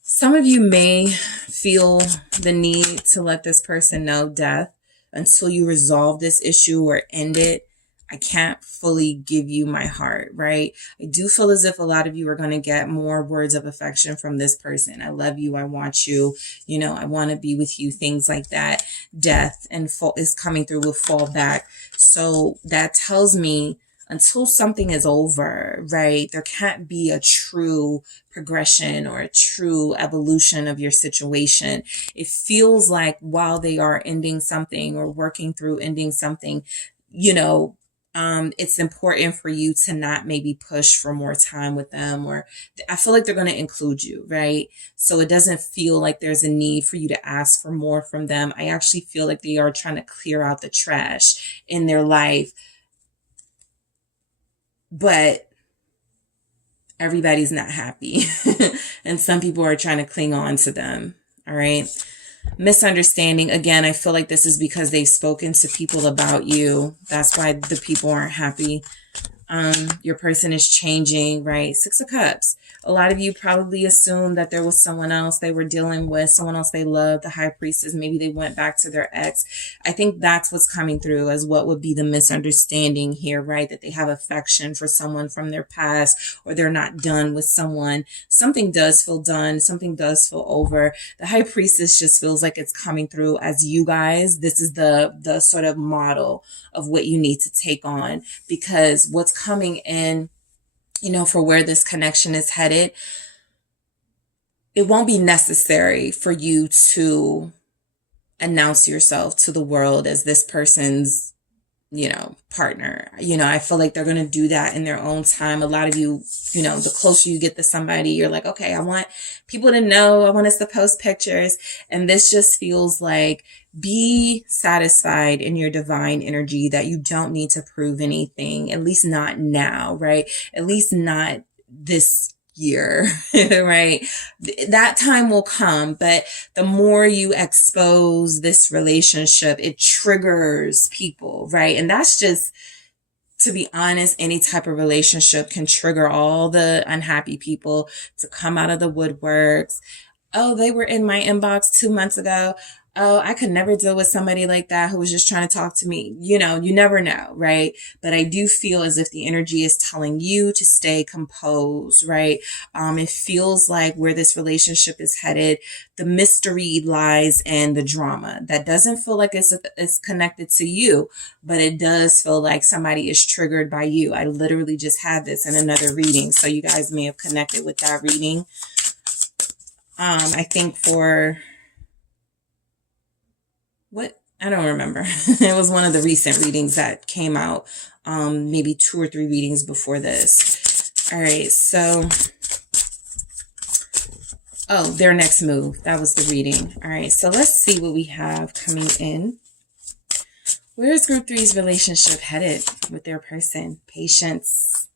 some of you may feel the need to let this person know, death, until you resolve this issue or end it. I can't fully give you my heart, right? I do feel as if a lot of you are going to get more words of affection from this person. I love you. I want you. You know, I want to be with you. Things like that. Death and fall is coming through with fall back. So that tells me until something is over, right, there can't be a true progression or a true evolution of your situation. It feels like while they are ending something or working through ending something, you know, it's important for you to not maybe push for more time with them, or I feel like they're going to include you, right? So it doesn't feel like there's a need for you to ask for more from them. I actually feel like they are trying to clear out the trash in their life, but everybody's not happy. And some people are trying to cling on to them. All right. Misunderstanding. Again, I feel like this is because they've spoken to people about you. That's why the people aren't happy. Your person is changing, right? Six of Cups. A lot of you probably assumed that there was someone else they were dealing with, someone else they loved, the High Priestess. Maybe they went back to their ex. I think that's what's coming through as what would be the misunderstanding here, right? That they have affection for someone from their past, or they're not done with someone. Something does feel done. Something does feel over. The High Priestess just feels like it's coming through as you guys. This is the sort of model of what you need to take on, because what's coming in, you know, for where this connection is headed, it won't be necessary for you to announce yourself to the world as this person's, you know, partner. You know, I feel like they're going to do that in their own time. A lot of you, you know, the closer you get to somebody, you're like, okay, I want people to know, I want us to post pictures. And this just feels like, be satisfied in your divine energy that you don't need to prove anything, at least not now, right? At least not this year, right? That time will come, but the more you expose this relationship, it triggers people, right? And that's just, to be honest, any type of relationship can trigger all the unhappy people to come out of the woodworks. Oh, they were in my inbox 2 months ago. Oh, I could never deal with somebody like that who was just trying to talk to me. You know, you never know, right? But I do feel as if the energy is telling you to stay composed, right? It feels like where this relationship is headed, the mystery lies in the drama. That doesn't feel like it's connected to you, but it does feel like somebody is triggered by you. I literally just had this in another reading, so you guys may have connected with that reading. I think for what, I don't remember. It was one of the recent readings that came out, maybe 2 or 3 readings before this. All right, so, oh, their next move. That was the reading. All right, so let's see what we have coming in. Where is Group 3's relationship headed with their person? Patience.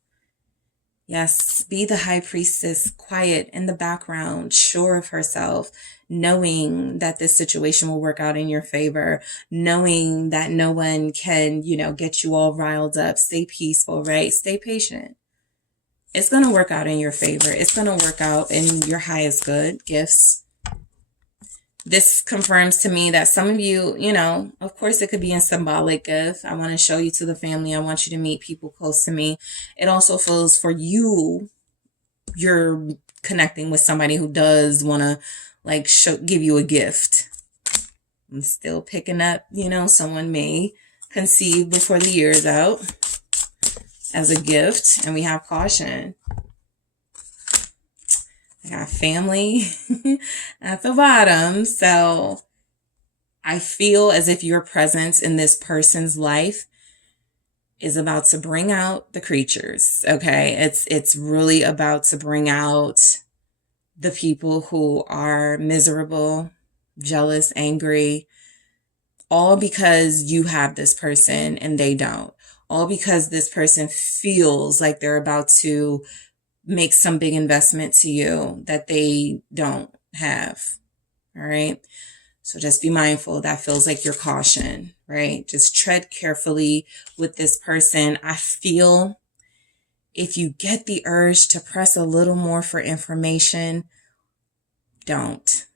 Yes, be the High Priestess, quiet in the background, sure of herself, knowing that this situation will work out in your favor, knowing that no one can, you know, get you all riled up. Stay peaceful, right? Stay patient. It's going to work out in your favor. It's going to work out in your highest good, gifts. This confirms to me that some of you, you know, of course it could be a symbolic gift. I want to show you to the family. I want you to meet people close to me. It also feels for you, you're connecting with somebody who does want to like give you a gift. I'm still picking up, you know, someone may conceive before the year is out as a gift. And we have caution. I got family at the bottom. So I feel as if your presence in this person's life is about to bring out the creatures. Okay. It's really about to bring out the people who are miserable, jealous, angry, all because you have this person and they don't. All because this person feels like they're about to make some big investment to you that they don't have. All right. So just be mindful. That feels like your caution, right? Just tread carefully with this person. I feel if you get the urge to press a little more for information, don't.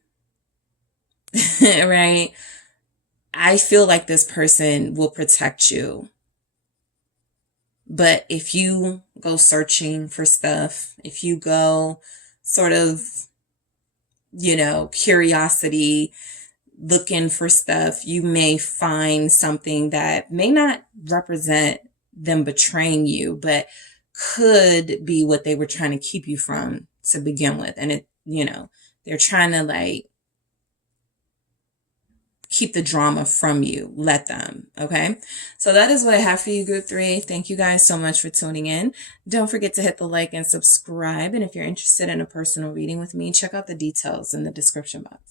Right? I feel like this person will protect you. But if you go searching for stuff, if you go sort of, you know, curiosity, looking for stuff, you may find something that may not represent them betraying you, but could be what they were trying to keep you from to begin with. And it, you know, they're trying to like keep the drama from you. Let them. Okay. So that is what I have for you, Group 3. Thank you guys so much for tuning in. Don't forget to hit the like and subscribe. And if you're interested in a personal reading with me, check out the details in the description box.